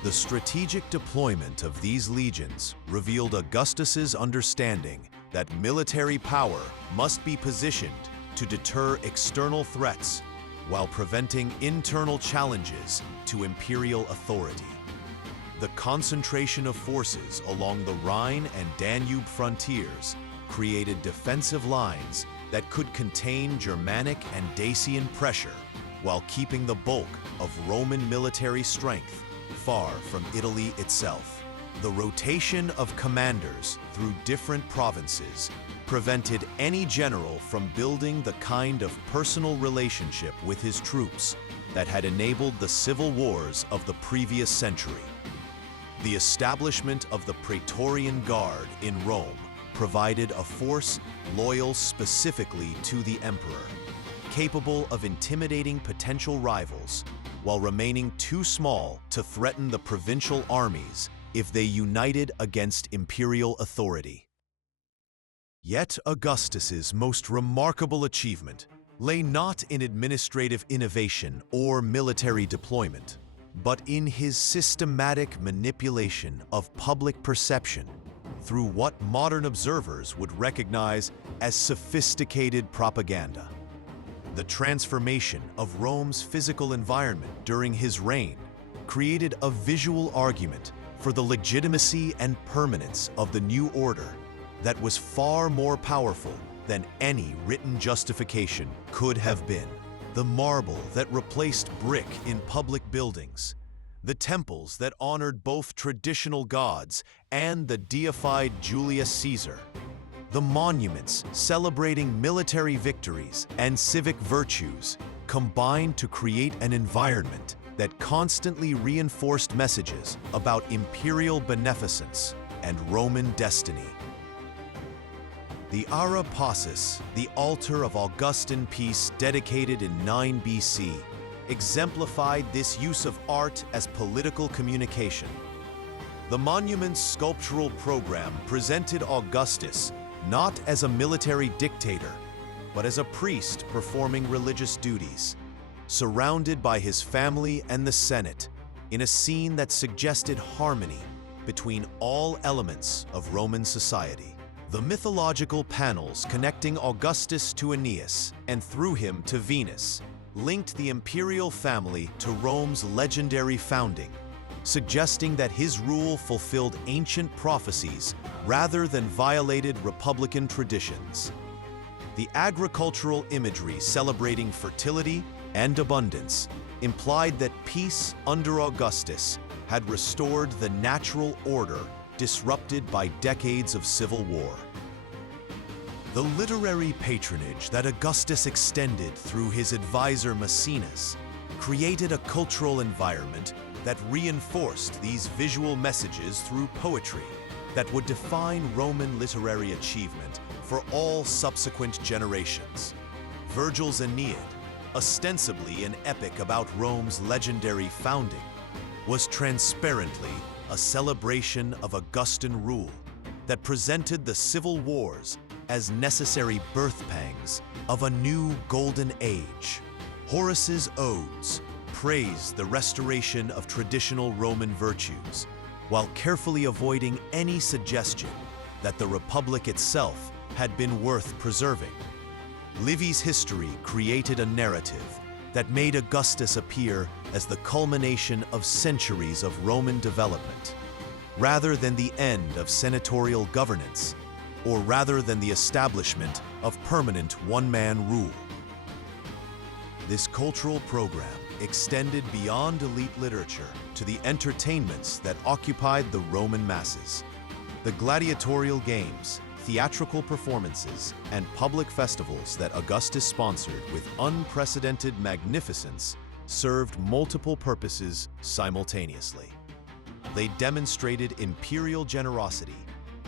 The strategic deployment of these legions revealed Augustus's understanding that military power must be positioned to deter external threats while preventing internal challenges to imperial authority. The concentration of forces along the Rhine and Danube frontiers created defensive lines that could contain Germanic and Dacian pressure while keeping the bulk of Roman military strength far from Italy itself. The rotation of commanders through different provinces prevented any general from building the kind of personal relationship with his troops that had enabled the civil wars of the previous century. The establishment of the Praetorian Guard in Rome provided a force loyal specifically to the emperor, capable of intimidating potential rivals while remaining too small to threaten the provincial armies if they united against imperial authority. Yet Augustus's most remarkable achievement lay not in administrative innovation or military deployment, but in his systematic manipulation of public perception through what modern observers would recognize as sophisticated propaganda. The transformation of Rome's physical environment during his reign created a visual argument for the legitimacy and permanence of the new order that was far more powerful than any written justification could have been. The marble that replaced brick in public buildings, the temples that honored both traditional gods and the deified Julius Caesar, the monuments celebrating military victories and civic virtues combined to create an environment that constantly reinforced messages about imperial beneficence and Roman destiny. The Ara Paucis, the altar of Augustan peace dedicated in 9 BC, exemplified this use of art as political communication. The monument's sculptural program presented Augustus not as a military dictator, but as a priest performing religious duties, surrounded by his family and the Senate, in a scene that suggested harmony between all elements of Roman society. The mythological panels connecting Augustus to Aeneas and through him to Venus linked the imperial family to Rome's legendary founding, suggesting that his rule fulfilled ancient prophecies rather than violated republican traditions. The agricultural imagery celebrating fertility and abundance implied that peace under Augustus had restored the natural order disrupted by decades of civil war. The literary patronage that Augustus extended through his advisor Maecenas created a cultural environment that reinforced these visual messages through poetry that would define Roman literary achievement for all subsequent generations. Virgil's Aeneid, ostensibly an epic about Rome's legendary founding, was transparently a celebration of Augustan rule that presented the civil wars as necessary birth pangs of a new golden age. Horace's odes praised the restoration of traditional Roman virtues, while carefully avoiding any suggestion that the Republic itself had been worth preserving. Livy's history created a narrative that made Augustus appear as the culmination of centuries of Roman development, rather than the end of senatorial governance, or rather than the establishment of permanent one-man rule. This cultural program extended beyond elite literature to the entertainments that occupied the Roman masses. The gladiatorial games, theatrical performances, and public festivals that Augustus sponsored with unprecedented magnificence served multiple purposes simultaneously. They demonstrated imperial generosity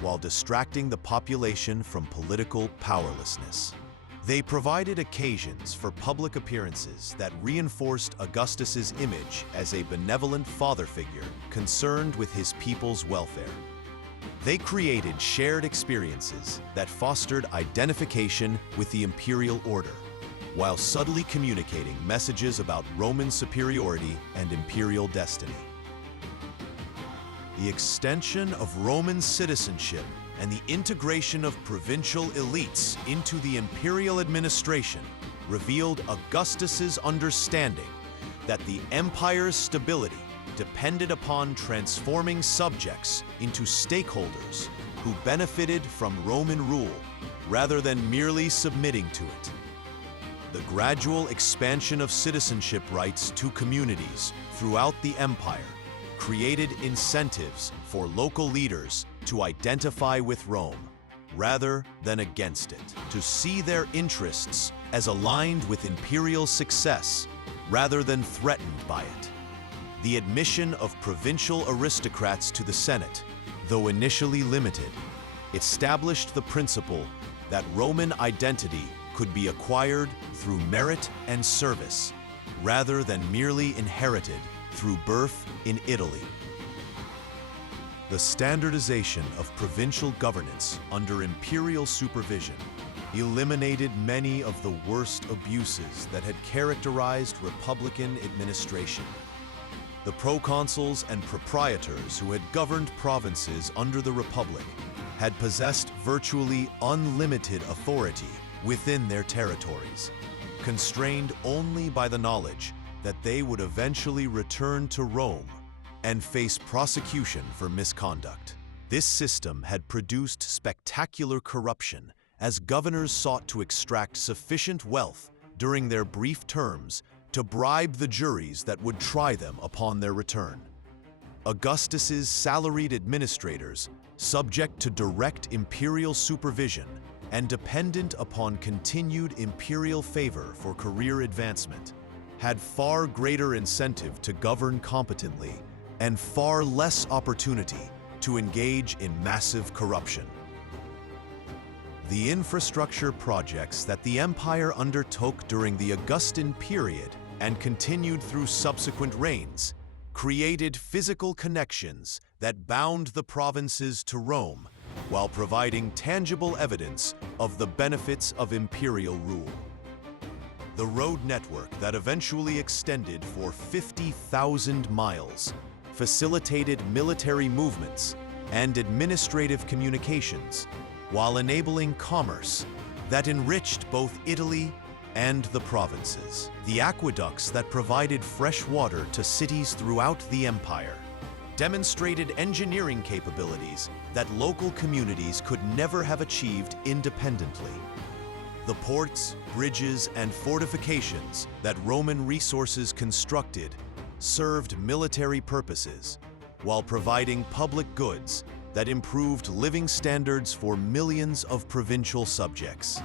while distracting the population from political powerlessness. They provided occasions for public appearances that reinforced Augustus's image as a benevolent father figure concerned with his people's welfare. They created shared experiences that fostered identification with the imperial order, while subtly communicating messages about Roman superiority and imperial destiny. The extension of Roman citizenship and the integration of provincial elites into the imperial administration revealed Augustus's understanding that the empire's stability depended upon transforming subjects into stakeholders who benefited from Roman rule rather than merely submitting to it. The gradual expansion of citizenship rights to communities throughout the empire created incentives for local leaders to identify with Rome rather than against it, to see their interests as aligned with imperial success rather than threatened by it. The admission of provincial aristocrats to the Senate, though initially limited, established the principle that Roman identity could be acquired through merit and service rather than merely inherited through birth in Italy. The standardization of provincial governance under imperial supervision eliminated many of the worst abuses that had characterized republican administration. The proconsuls and proprietors who had governed provinces under the Republic had possessed virtually unlimited authority within their territories, constrained only by the knowledge that they would eventually return to Rome and face prosecution for misconduct. This system had produced spectacular corruption as governors sought to extract sufficient wealth during their brief terms to bribe the juries that would try them upon their return. Augustus's salaried administrators, subject to direct imperial supervision and dependent upon continued imperial favor for career advancement, had far greater incentive to govern competently and far less opportunity to engage in massive corruption. The infrastructure projects that the empire undertook during the Augustan period and continued through subsequent reigns created physical connections that bound the provinces to Rome while providing tangible evidence of the benefits of imperial rule. The road network that eventually extended for 50,000 miles facilitated military movements and administrative communications while enabling commerce that enriched both Italy and the provinces. The aqueducts that provided fresh water to cities throughout the empire demonstrated engineering capabilities that local communities could never have achieved independently. The ports, bridges, and fortifications that Roman resources constructed served military purposes, while providing public goods that improved living standards for millions of provincial subjects.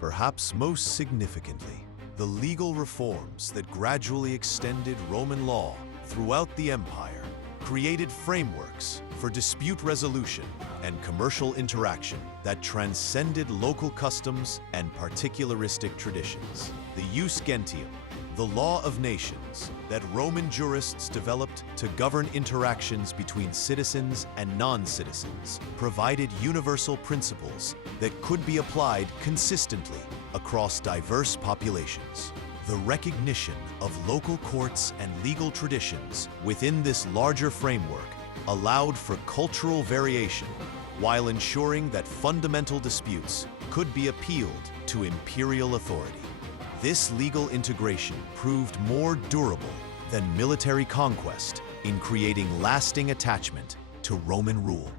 Perhaps most significantly, the legal reforms that gradually extended Roman law throughout the empire created frameworks for dispute resolution and commercial interaction that transcended local customs and particularistic traditions. The Jus Gentium, the law of nations that Roman jurists developed to govern interactions between citizens and non-citizens, provided universal principles that could be applied consistently across diverse populations. The recognition of local courts and legal traditions within this larger framework allowed for cultural variation while ensuring that fundamental disputes could be appealed to imperial authority. This legal integration proved more durable than military conquest in creating lasting attachment to Roman rule.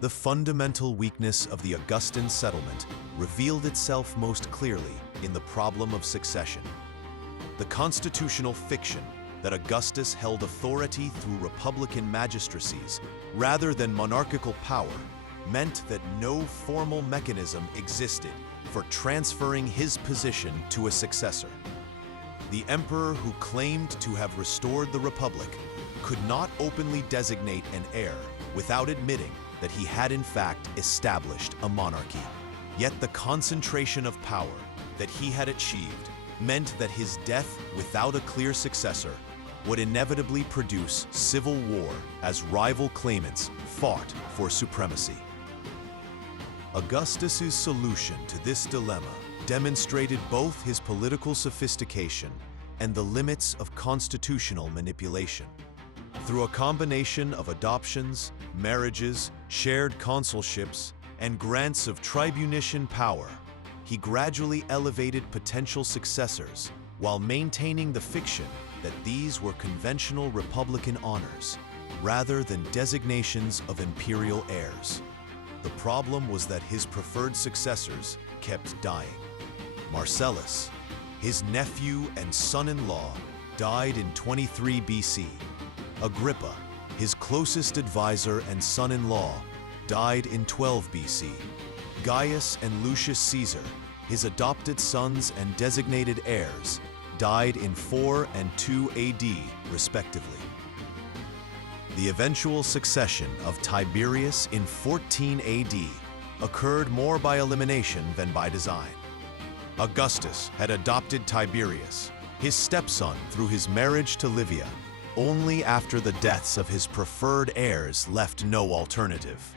The fundamental weakness of the Augustan settlement revealed itself most clearly in the problem of succession. The constitutional fiction that Augustus held authority through republican magistracies rather than monarchical power meant that no formal mechanism existed for transferring his position to a successor. The emperor who claimed to have restored the republic could not openly designate an heir without admitting that he had in fact established a monarchy. Yet the concentration of power that he had achieved meant that his death without a clear successor would inevitably produce civil war as rival claimants fought for supremacy. Augustus's solution to this dilemma demonstrated both his political sophistication and the limits of constitutional manipulation. Through a combination of adoptions, marriages, shared consulships, and grants of tribunician power, he gradually elevated potential successors while maintaining the fiction that these were conventional republican honors rather than designations of imperial heirs. The problem was that his preferred successors kept dying. Marcellus, his nephew and son-in-law, died in 23 BC. Agrippa, his closest advisor and son-in-law, died in 12 BC. Gaius and Lucius Caesar, his adopted sons and designated heirs, died in 4 and 2 AD, respectively. The eventual succession of Tiberius in 14 AD occurred more by elimination than by design. Augustus had adopted Tiberius, his stepson, through his marriage to Livia, only after the deaths of his preferred heirs left no alternative.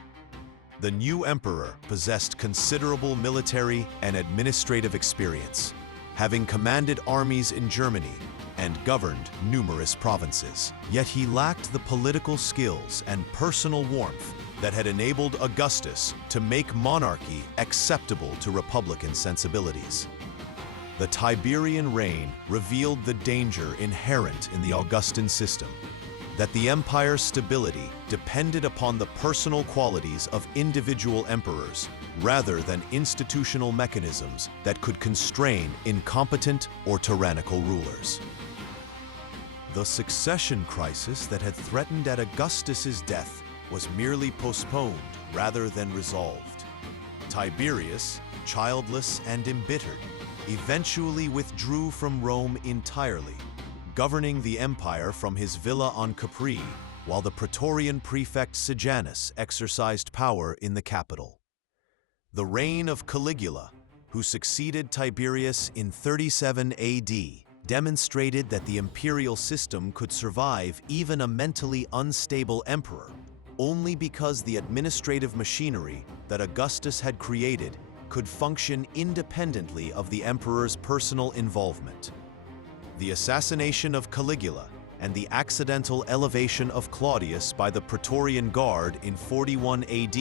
The new emperor possessed considerable military and administrative experience, having commanded armies in Germany and governed numerous provinces. Yet he lacked the political skills and personal warmth that had enabled Augustus to make monarchy acceptable to republican sensibilities. The Tiberian reign revealed the danger inherent in the Augustan system, that the empire's stability depended upon the personal qualities of individual emperors rather than institutional mechanisms that could constrain incompetent or tyrannical rulers. The succession crisis that had threatened at Augustus's death was merely postponed rather than resolved. Tiberius, childless and embittered, eventually withdrew from Rome entirely, governing the empire from his villa on Capri, while the Praetorian prefect Sejanus exercised power in the capital. The reign of Caligula, who succeeded Tiberius in 37 AD, demonstrated that the imperial system could survive even a mentally unstable emperor, only because the administrative machinery that Augustus had created could function independently of the emperor's personal involvement. The assassination of Caligula and the accidental elevation of Claudius by the Praetorian Guard in 41 AD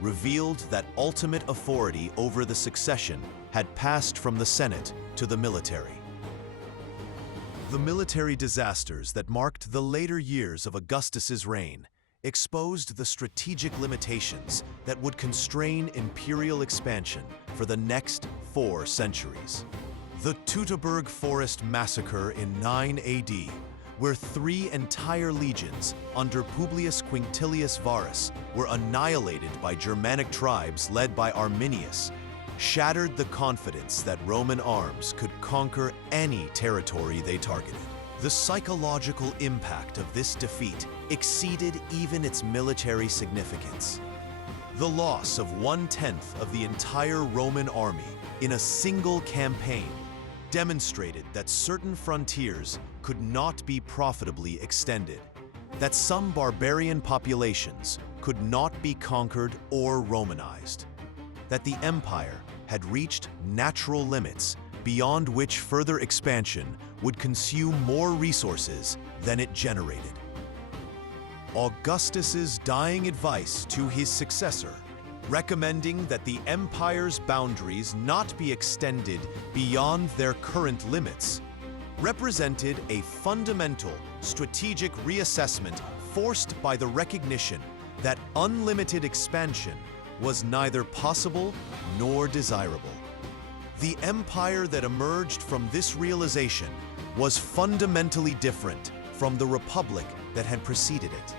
revealed that ultimate authority over the succession had passed from the Senate to the military. The military disasters that marked the later years of Augustus's reign exposed the strategic limitations that would constrain imperial expansion for the next 4 centuries. The Teutoburg Forest Massacre in 9 AD, where 3 entire legions under Publius Quinctilius Varus were annihilated by Germanic tribes led by Arminius, shattered the confidence that Roman arms could conquer any territory they targeted. The psychological impact of this defeat exceeded even its military significance. The loss of 1/10 of the entire Roman army in a single campaign demonstrated that certain frontiers could not be profitably extended, that some barbarian populations could not be conquered or Romanized, that the empire had reached natural limits beyond which further expansion would consume more resources than it generated. Augustus's dying advice to his successor, recommending that the empire's boundaries not be extended beyond their current limits, represented a fundamental strategic reassessment forced by the recognition that unlimited expansion was neither possible nor desirable. The empire that emerged from this realization was fundamentally different from the republic that had preceded it.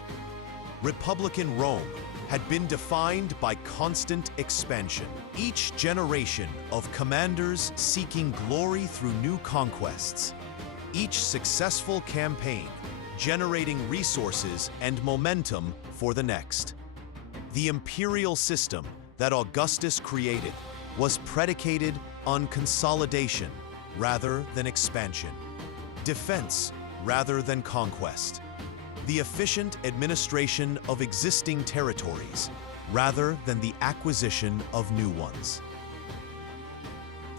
Republican Rome had been defined by constant expansion, each generation of commanders seeking glory through new conquests, each successful campaign generating resources and momentum for the next. The imperial system that Augustus created was predicated on consolidation rather than expansion, defense rather than conquest, the efficient administration of existing territories rather than the acquisition of new ones.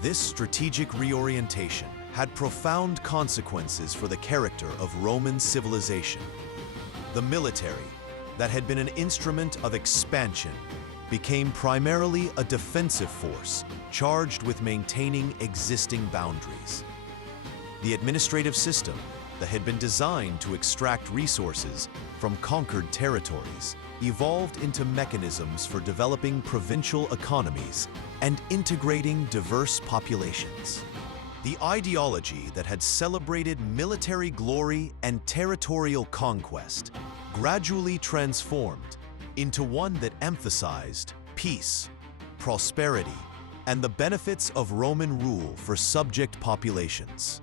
This strategic reorientation had profound consequences for the character of Roman civilization. The military, that had been an instrument of expansion, became primarily a defensive force charged with maintaining existing boundaries. The administrative system, that had been designed to extract resources from conquered territories, evolved into mechanisms for developing provincial economies and integrating diverse populations. The ideology that had celebrated military glory and territorial conquest gradually transformed into one that emphasized peace, prosperity, and the benefits of Roman rule for subject populations.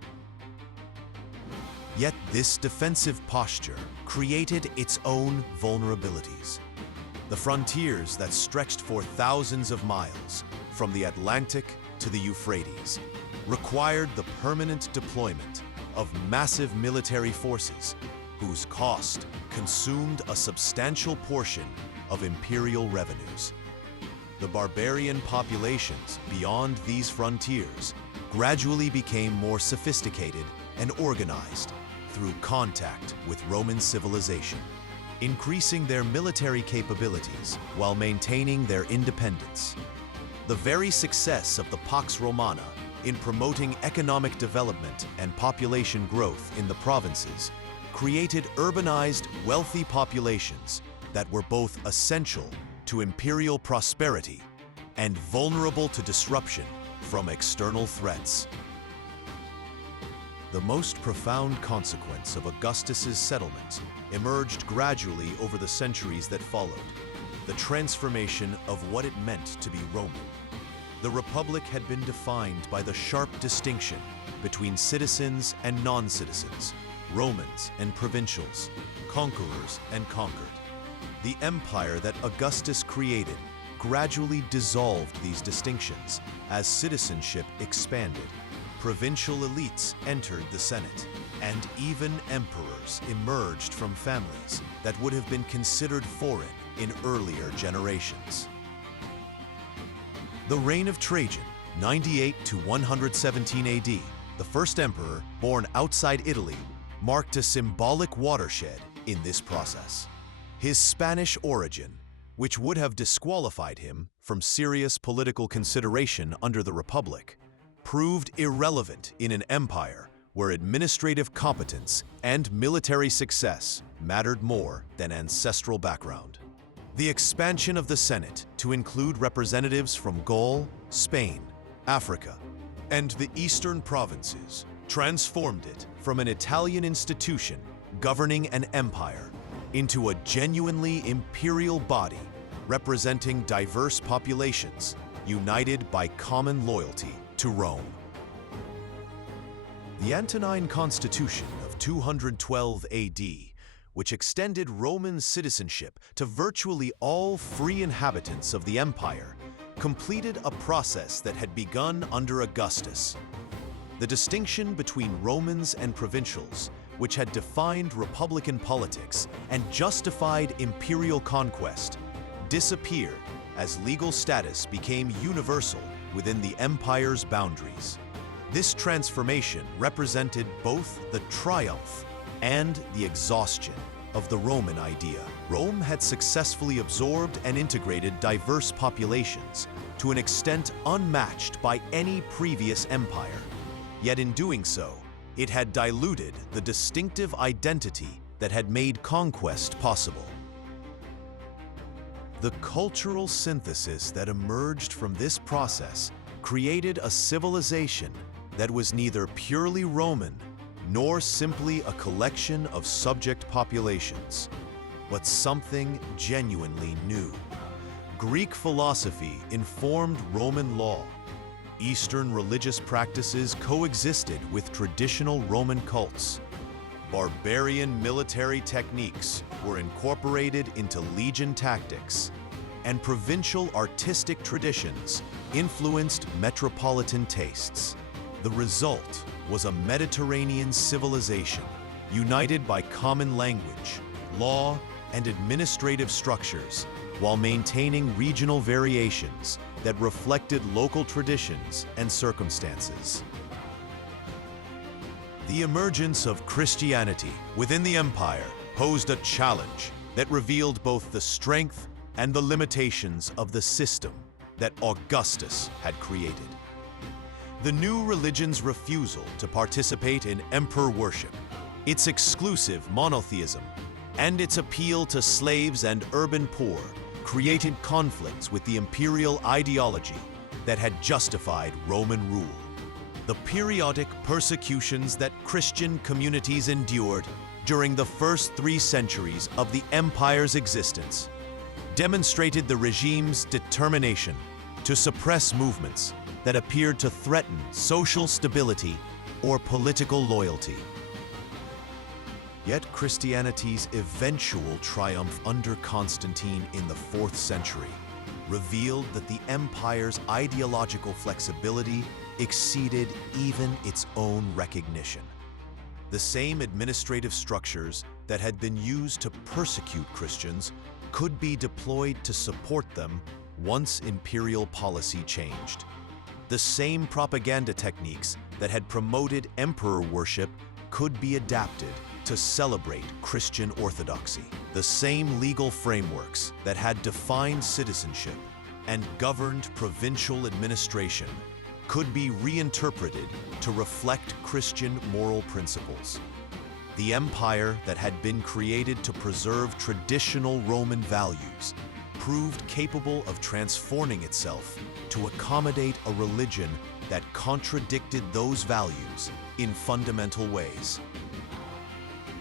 Yet this defensive posture created its own vulnerabilities. The frontiers that stretched for thousands of miles, from the Atlantic to the Euphrates, required the permanent deployment of massive military forces whose cost consumed a substantial portion of imperial revenues. The barbarian populations beyond these frontiers gradually became more sophisticated and organized through contact with Roman civilization, increasing their military capabilities while maintaining their independence. The very success of the Pax Romana in promoting economic development and population growth in the provinces created urbanized, wealthy populations that were both essential to imperial prosperity and vulnerable to disruption from external threats. The most profound consequence of Augustus's settlement emerged gradually over the centuries that followed: the transformation of what it meant to be Roman. The Republic had been defined by the sharp distinction between citizens and non-citizens, Romans and provincials, conquerors and conquered. The empire that Augustus created gradually dissolved these distinctions as citizenship expanded. Provincial elites entered the Senate, and even emperors emerged from families that would have been considered foreign in earlier generations. The reign of Trajan, 98 to 117 AD, the first emperor born outside Italy, marked a symbolic watershed in this process. His Spanish origin, which would have disqualified him from serious political consideration under the Republic, proved irrelevant in an empire where administrative competence and military success mattered more than ancestral background. The expansion of the Senate to include representatives from Gaul, Spain, Africa, and the eastern provinces transformed it from an Italian institution governing an empire into a genuinely imperial body representing diverse populations united by common loyalty to Rome. The Antonine Constitution of 212 AD, which extended Roman citizenship to virtually all free inhabitants of the empire, completed a process that had begun under Augustus. The distinction between Romans and provincials, which had defined republican politics and justified imperial conquest, disappeared as legal status became universal within the empire's boundaries. This transformation represented both the triumph and the exhaustion of the Roman idea. Rome had successfully absorbed and integrated diverse populations to an extent unmatched by any previous empire. Yet in doing so, it had diluted the distinctive identity that had made conquest possible. The cultural synthesis that emerged from this process created a civilization that was neither purely Roman nor simply a collection of subject populations, but something genuinely new. Greek philosophy informed Roman law. Eastern religious practices coexisted with traditional Roman cults. Barbarian military techniques were incorporated into legion tactics, and provincial artistic traditions influenced metropolitan tastes. The result was a Mediterranean civilization united by common language, law, and administrative structures, while maintaining regional variations that reflected local traditions and circumstances. The emergence of Christianity within the empire posed a challenge that revealed both the strength and the limitations of the system that Augustus had created. The new religion's refusal to participate in emperor worship, its exclusive monotheism, and its appeal to slaves and urban poor created conflicts with the imperial ideology that had justified Roman rule. The periodic persecutions that Christian communities endured during the first 3 centuries of the empire's existence demonstrated the regime's determination to suppress movements that appeared to threaten social stability or political loyalty. Yet Christianity's eventual triumph under Constantine in the 4th century revealed that the empire's ideological flexibility exceeded even its own recognition. The same administrative structures that had been used to persecute Christians could be deployed to support them once imperial policy changed. The same propaganda techniques that had promoted emperor worship could be adapted to celebrate Christian orthodoxy. The same legal frameworks that had defined citizenship and governed provincial administration could be reinterpreted to reflect Christian moral principles. The empire that had been created to preserve traditional Roman values proved capable of transforming itself to accommodate a religion that contradicted those values in fundamental ways.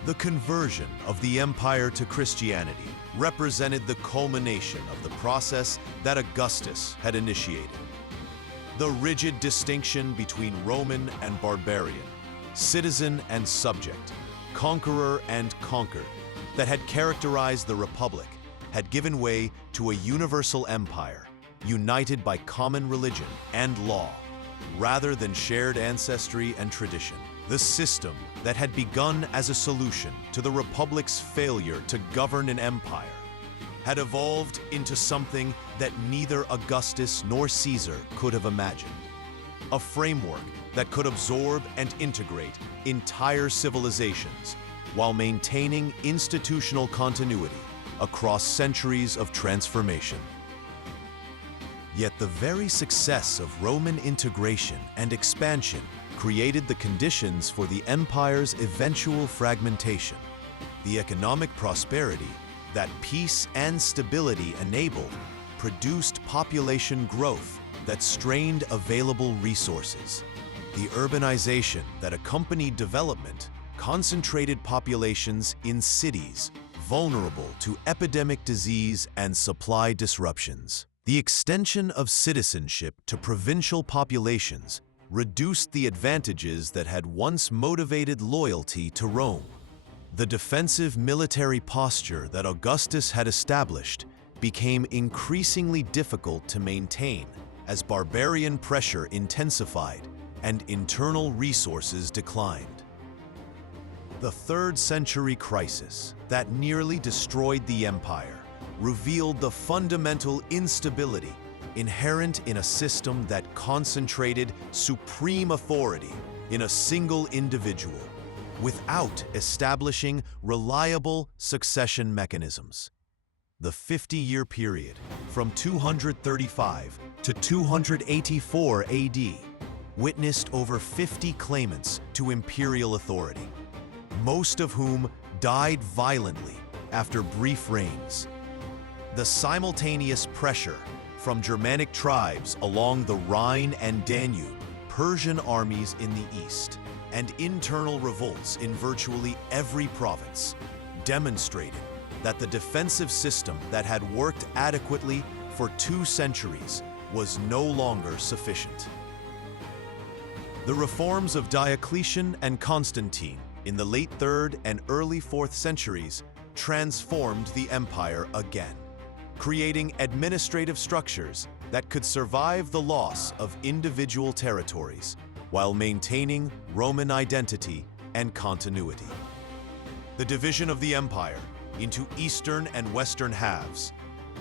The conversion of the empire to Christianity represented the culmination of the process that Augustus had initiated. The rigid distinction between Roman and barbarian, citizen and subject, conqueror and conquered, that had characterized the Republic had given way to a universal empire, united by common religion and law, rather than shared ancestry and tradition. The system that had begun as a solution to the Republic's failure to govern an empire had evolved into something that neither Augustus nor Caesar could have imagined. A framework that could absorb and integrate entire civilizations while maintaining institutional continuity across centuries of transformation. Yet the very success of Roman integration and expansion created the conditions for the empire's eventual fragmentation. The economic prosperity that peace and stability enabled produced population growth that strained available resources. The urbanization that accompanied development concentrated populations in cities vulnerable to epidemic disease and supply disruptions. The extension of citizenship to provincial populations reduced the advantages that had once motivated loyalty to Rome. The defensive military posture that Augustus had established became increasingly difficult to maintain as barbarian pressure intensified and internal resources declined. The 3rd century crisis that nearly destroyed the empire revealed the fundamental instability inherent in a system that concentrated supreme authority in a single individual without establishing reliable succession mechanisms. The 50-year period from 235 to 284 AD witnessed over 50 claimants to imperial authority, most of whom died violently after brief reigns. The simultaneous pressure from Germanic tribes along the Rhine and Danube, Persian armies in the east, and internal revolts in virtually every province demonstrated that the defensive system that had worked adequately for 2 centuries was no longer sufficient. The reforms of Diocletian and Constantine in the late 3rd and early 4th centuries transformed the empire again, creating administrative structures that could survive the loss of individual territories while maintaining Roman identity and continuity. The division of the empire into eastern and western halves,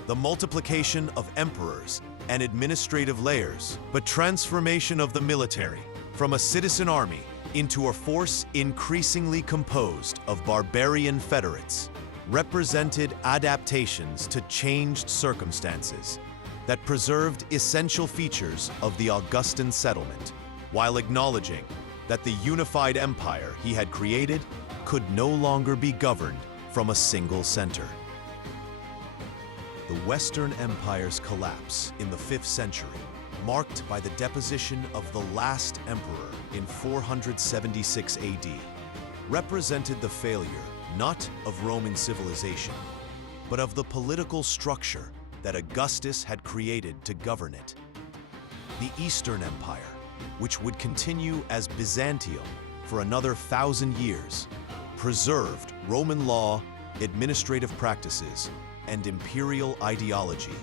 the multiplication of emperors and administrative layers, but transformation of the military from a citizen army into a force increasingly composed of barbarian federates represented adaptations to changed circumstances that preserved essential features of the Augustan settlement, while acknowledging that the unified empire he had created could no longer be governed from a single center. The Western Empire's collapse in the 5th century, marked by the deposition of the last emperor in 476 AD, represented the failure not of Roman civilization, but of the political structure that Augustus had created to govern it. The Eastern Empire, which would continue as Byzantium for another 1,000 years, preserved Roman law, administrative practices, and imperial ideology,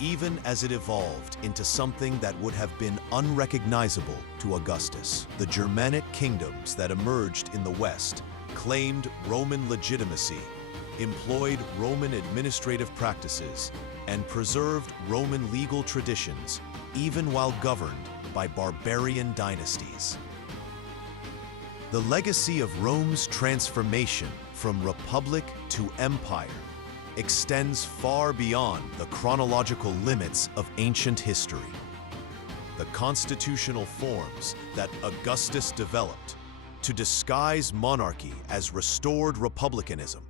even as it evolved into something that would have been unrecognizable to Augustus. The Germanic kingdoms that emerged in the West claimed Roman legitimacy, employed Roman administrative practices, and preserved Roman legal traditions, even while governed by barbarian dynasties. The legacy of Rome's transformation from republic to empire extends far beyond the chronological limits of ancient history. The constitutional forms that Augustus developed to disguise monarchy as restored republicanism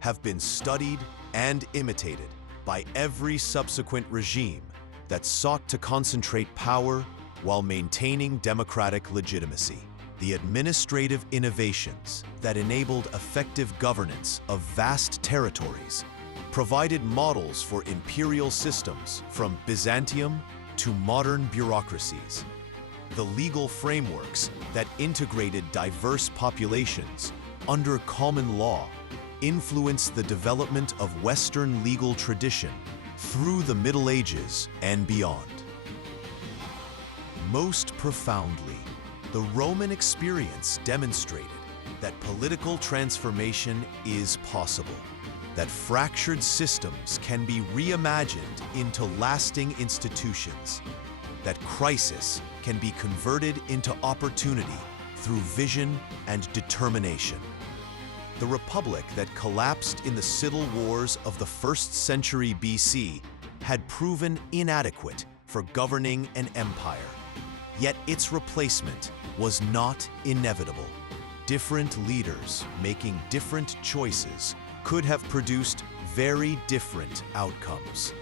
have been studied and imitated by every subsequent regime that sought to concentrate power while maintaining democratic legitimacy. The administrative innovations that enabled effective governance of vast territories provided models for imperial systems from Byzantium to modern bureaucracies. The legal frameworks that integrated diverse populations under common law influenced the development of Western legal tradition through the Middle Ages and beyond. Most profoundly, the Roman experience demonstrated that political transformation is possible, that fractured systems can be reimagined into lasting institutions, that crisis can be converted into opportunity through vision and determination. The republic that collapsed in the civil wars of the 1st century BC had proven inadequate for governing an empire. Yet its replacement was not inevitable. Different leaders making different choices could have produced very different outcomes.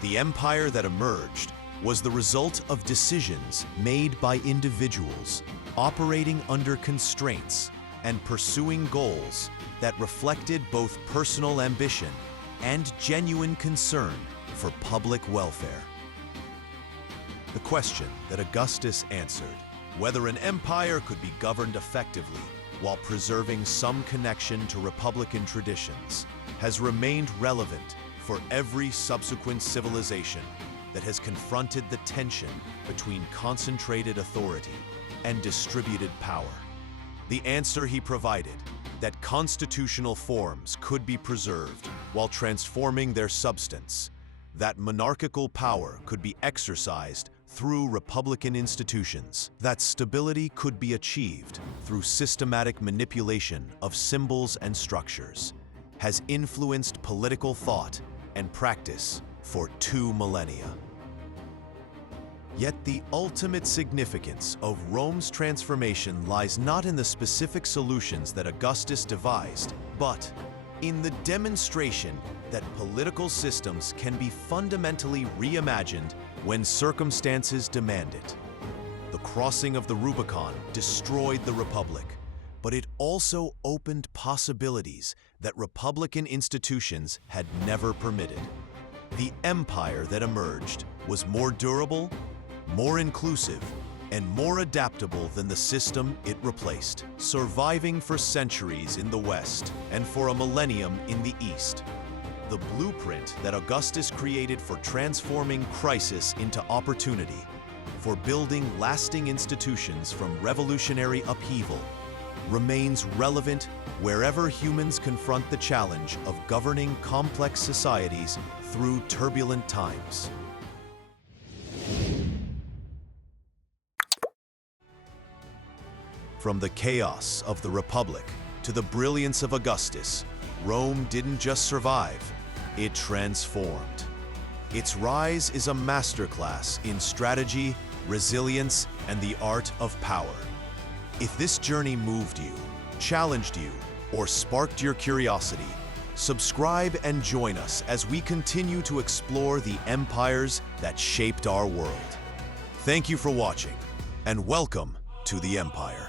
The empire that emerged was the result of decisions made by individuals operating under constraints and pursuing goals that reflected both personal ambition and genuine concern for public welfare. The question that Augustus answered, whether an empire could be governed effectively while preserving some connection to republican traditions, has remained relevant for every subsequent civilization that has confronted the tension between concentrated authority and distributed power. The answer he provided, that constitutional forms could be preserved while transforming their substance, that monarchical power could be exercised through republican institutions, that stability could be achieved through systematic manipulation of symbols and structures, has influenced political thought and practice for 2 millennia. Yet the ultimate significance of Rome's transformation lies not in the specific solutions that Augustus devised, but in the demonstration that political systems can be fundamentally reimagined when circumstances demand it. The crossing of the Rubicon destroyed the Republic, but it also opened possibilities that republican institutions had never permitted. The empire that emerged was more durable, more inclusive, and more adaptable than the system it replaced, surviving for centuries in the West and for a millennium in the East. The blueprint that Augustus created for transforming crisis into opportunity, for building lasting institutions from revolutionary upheaval, remains relevant wherever humans confront the challenge of governing complex societies through turbulent times. From the chaos of the Republic to the brilliance of Augustus, Rome didn't just survive, it transformed. Its rise is a masterclass in strategy, resilience, and the art of power. If this journey moved you, challenged you, or sparked your curiosity, subscribe and join us as we continue to explore the empires that shaped our world. Thank you for watching, and welcome to the Empire.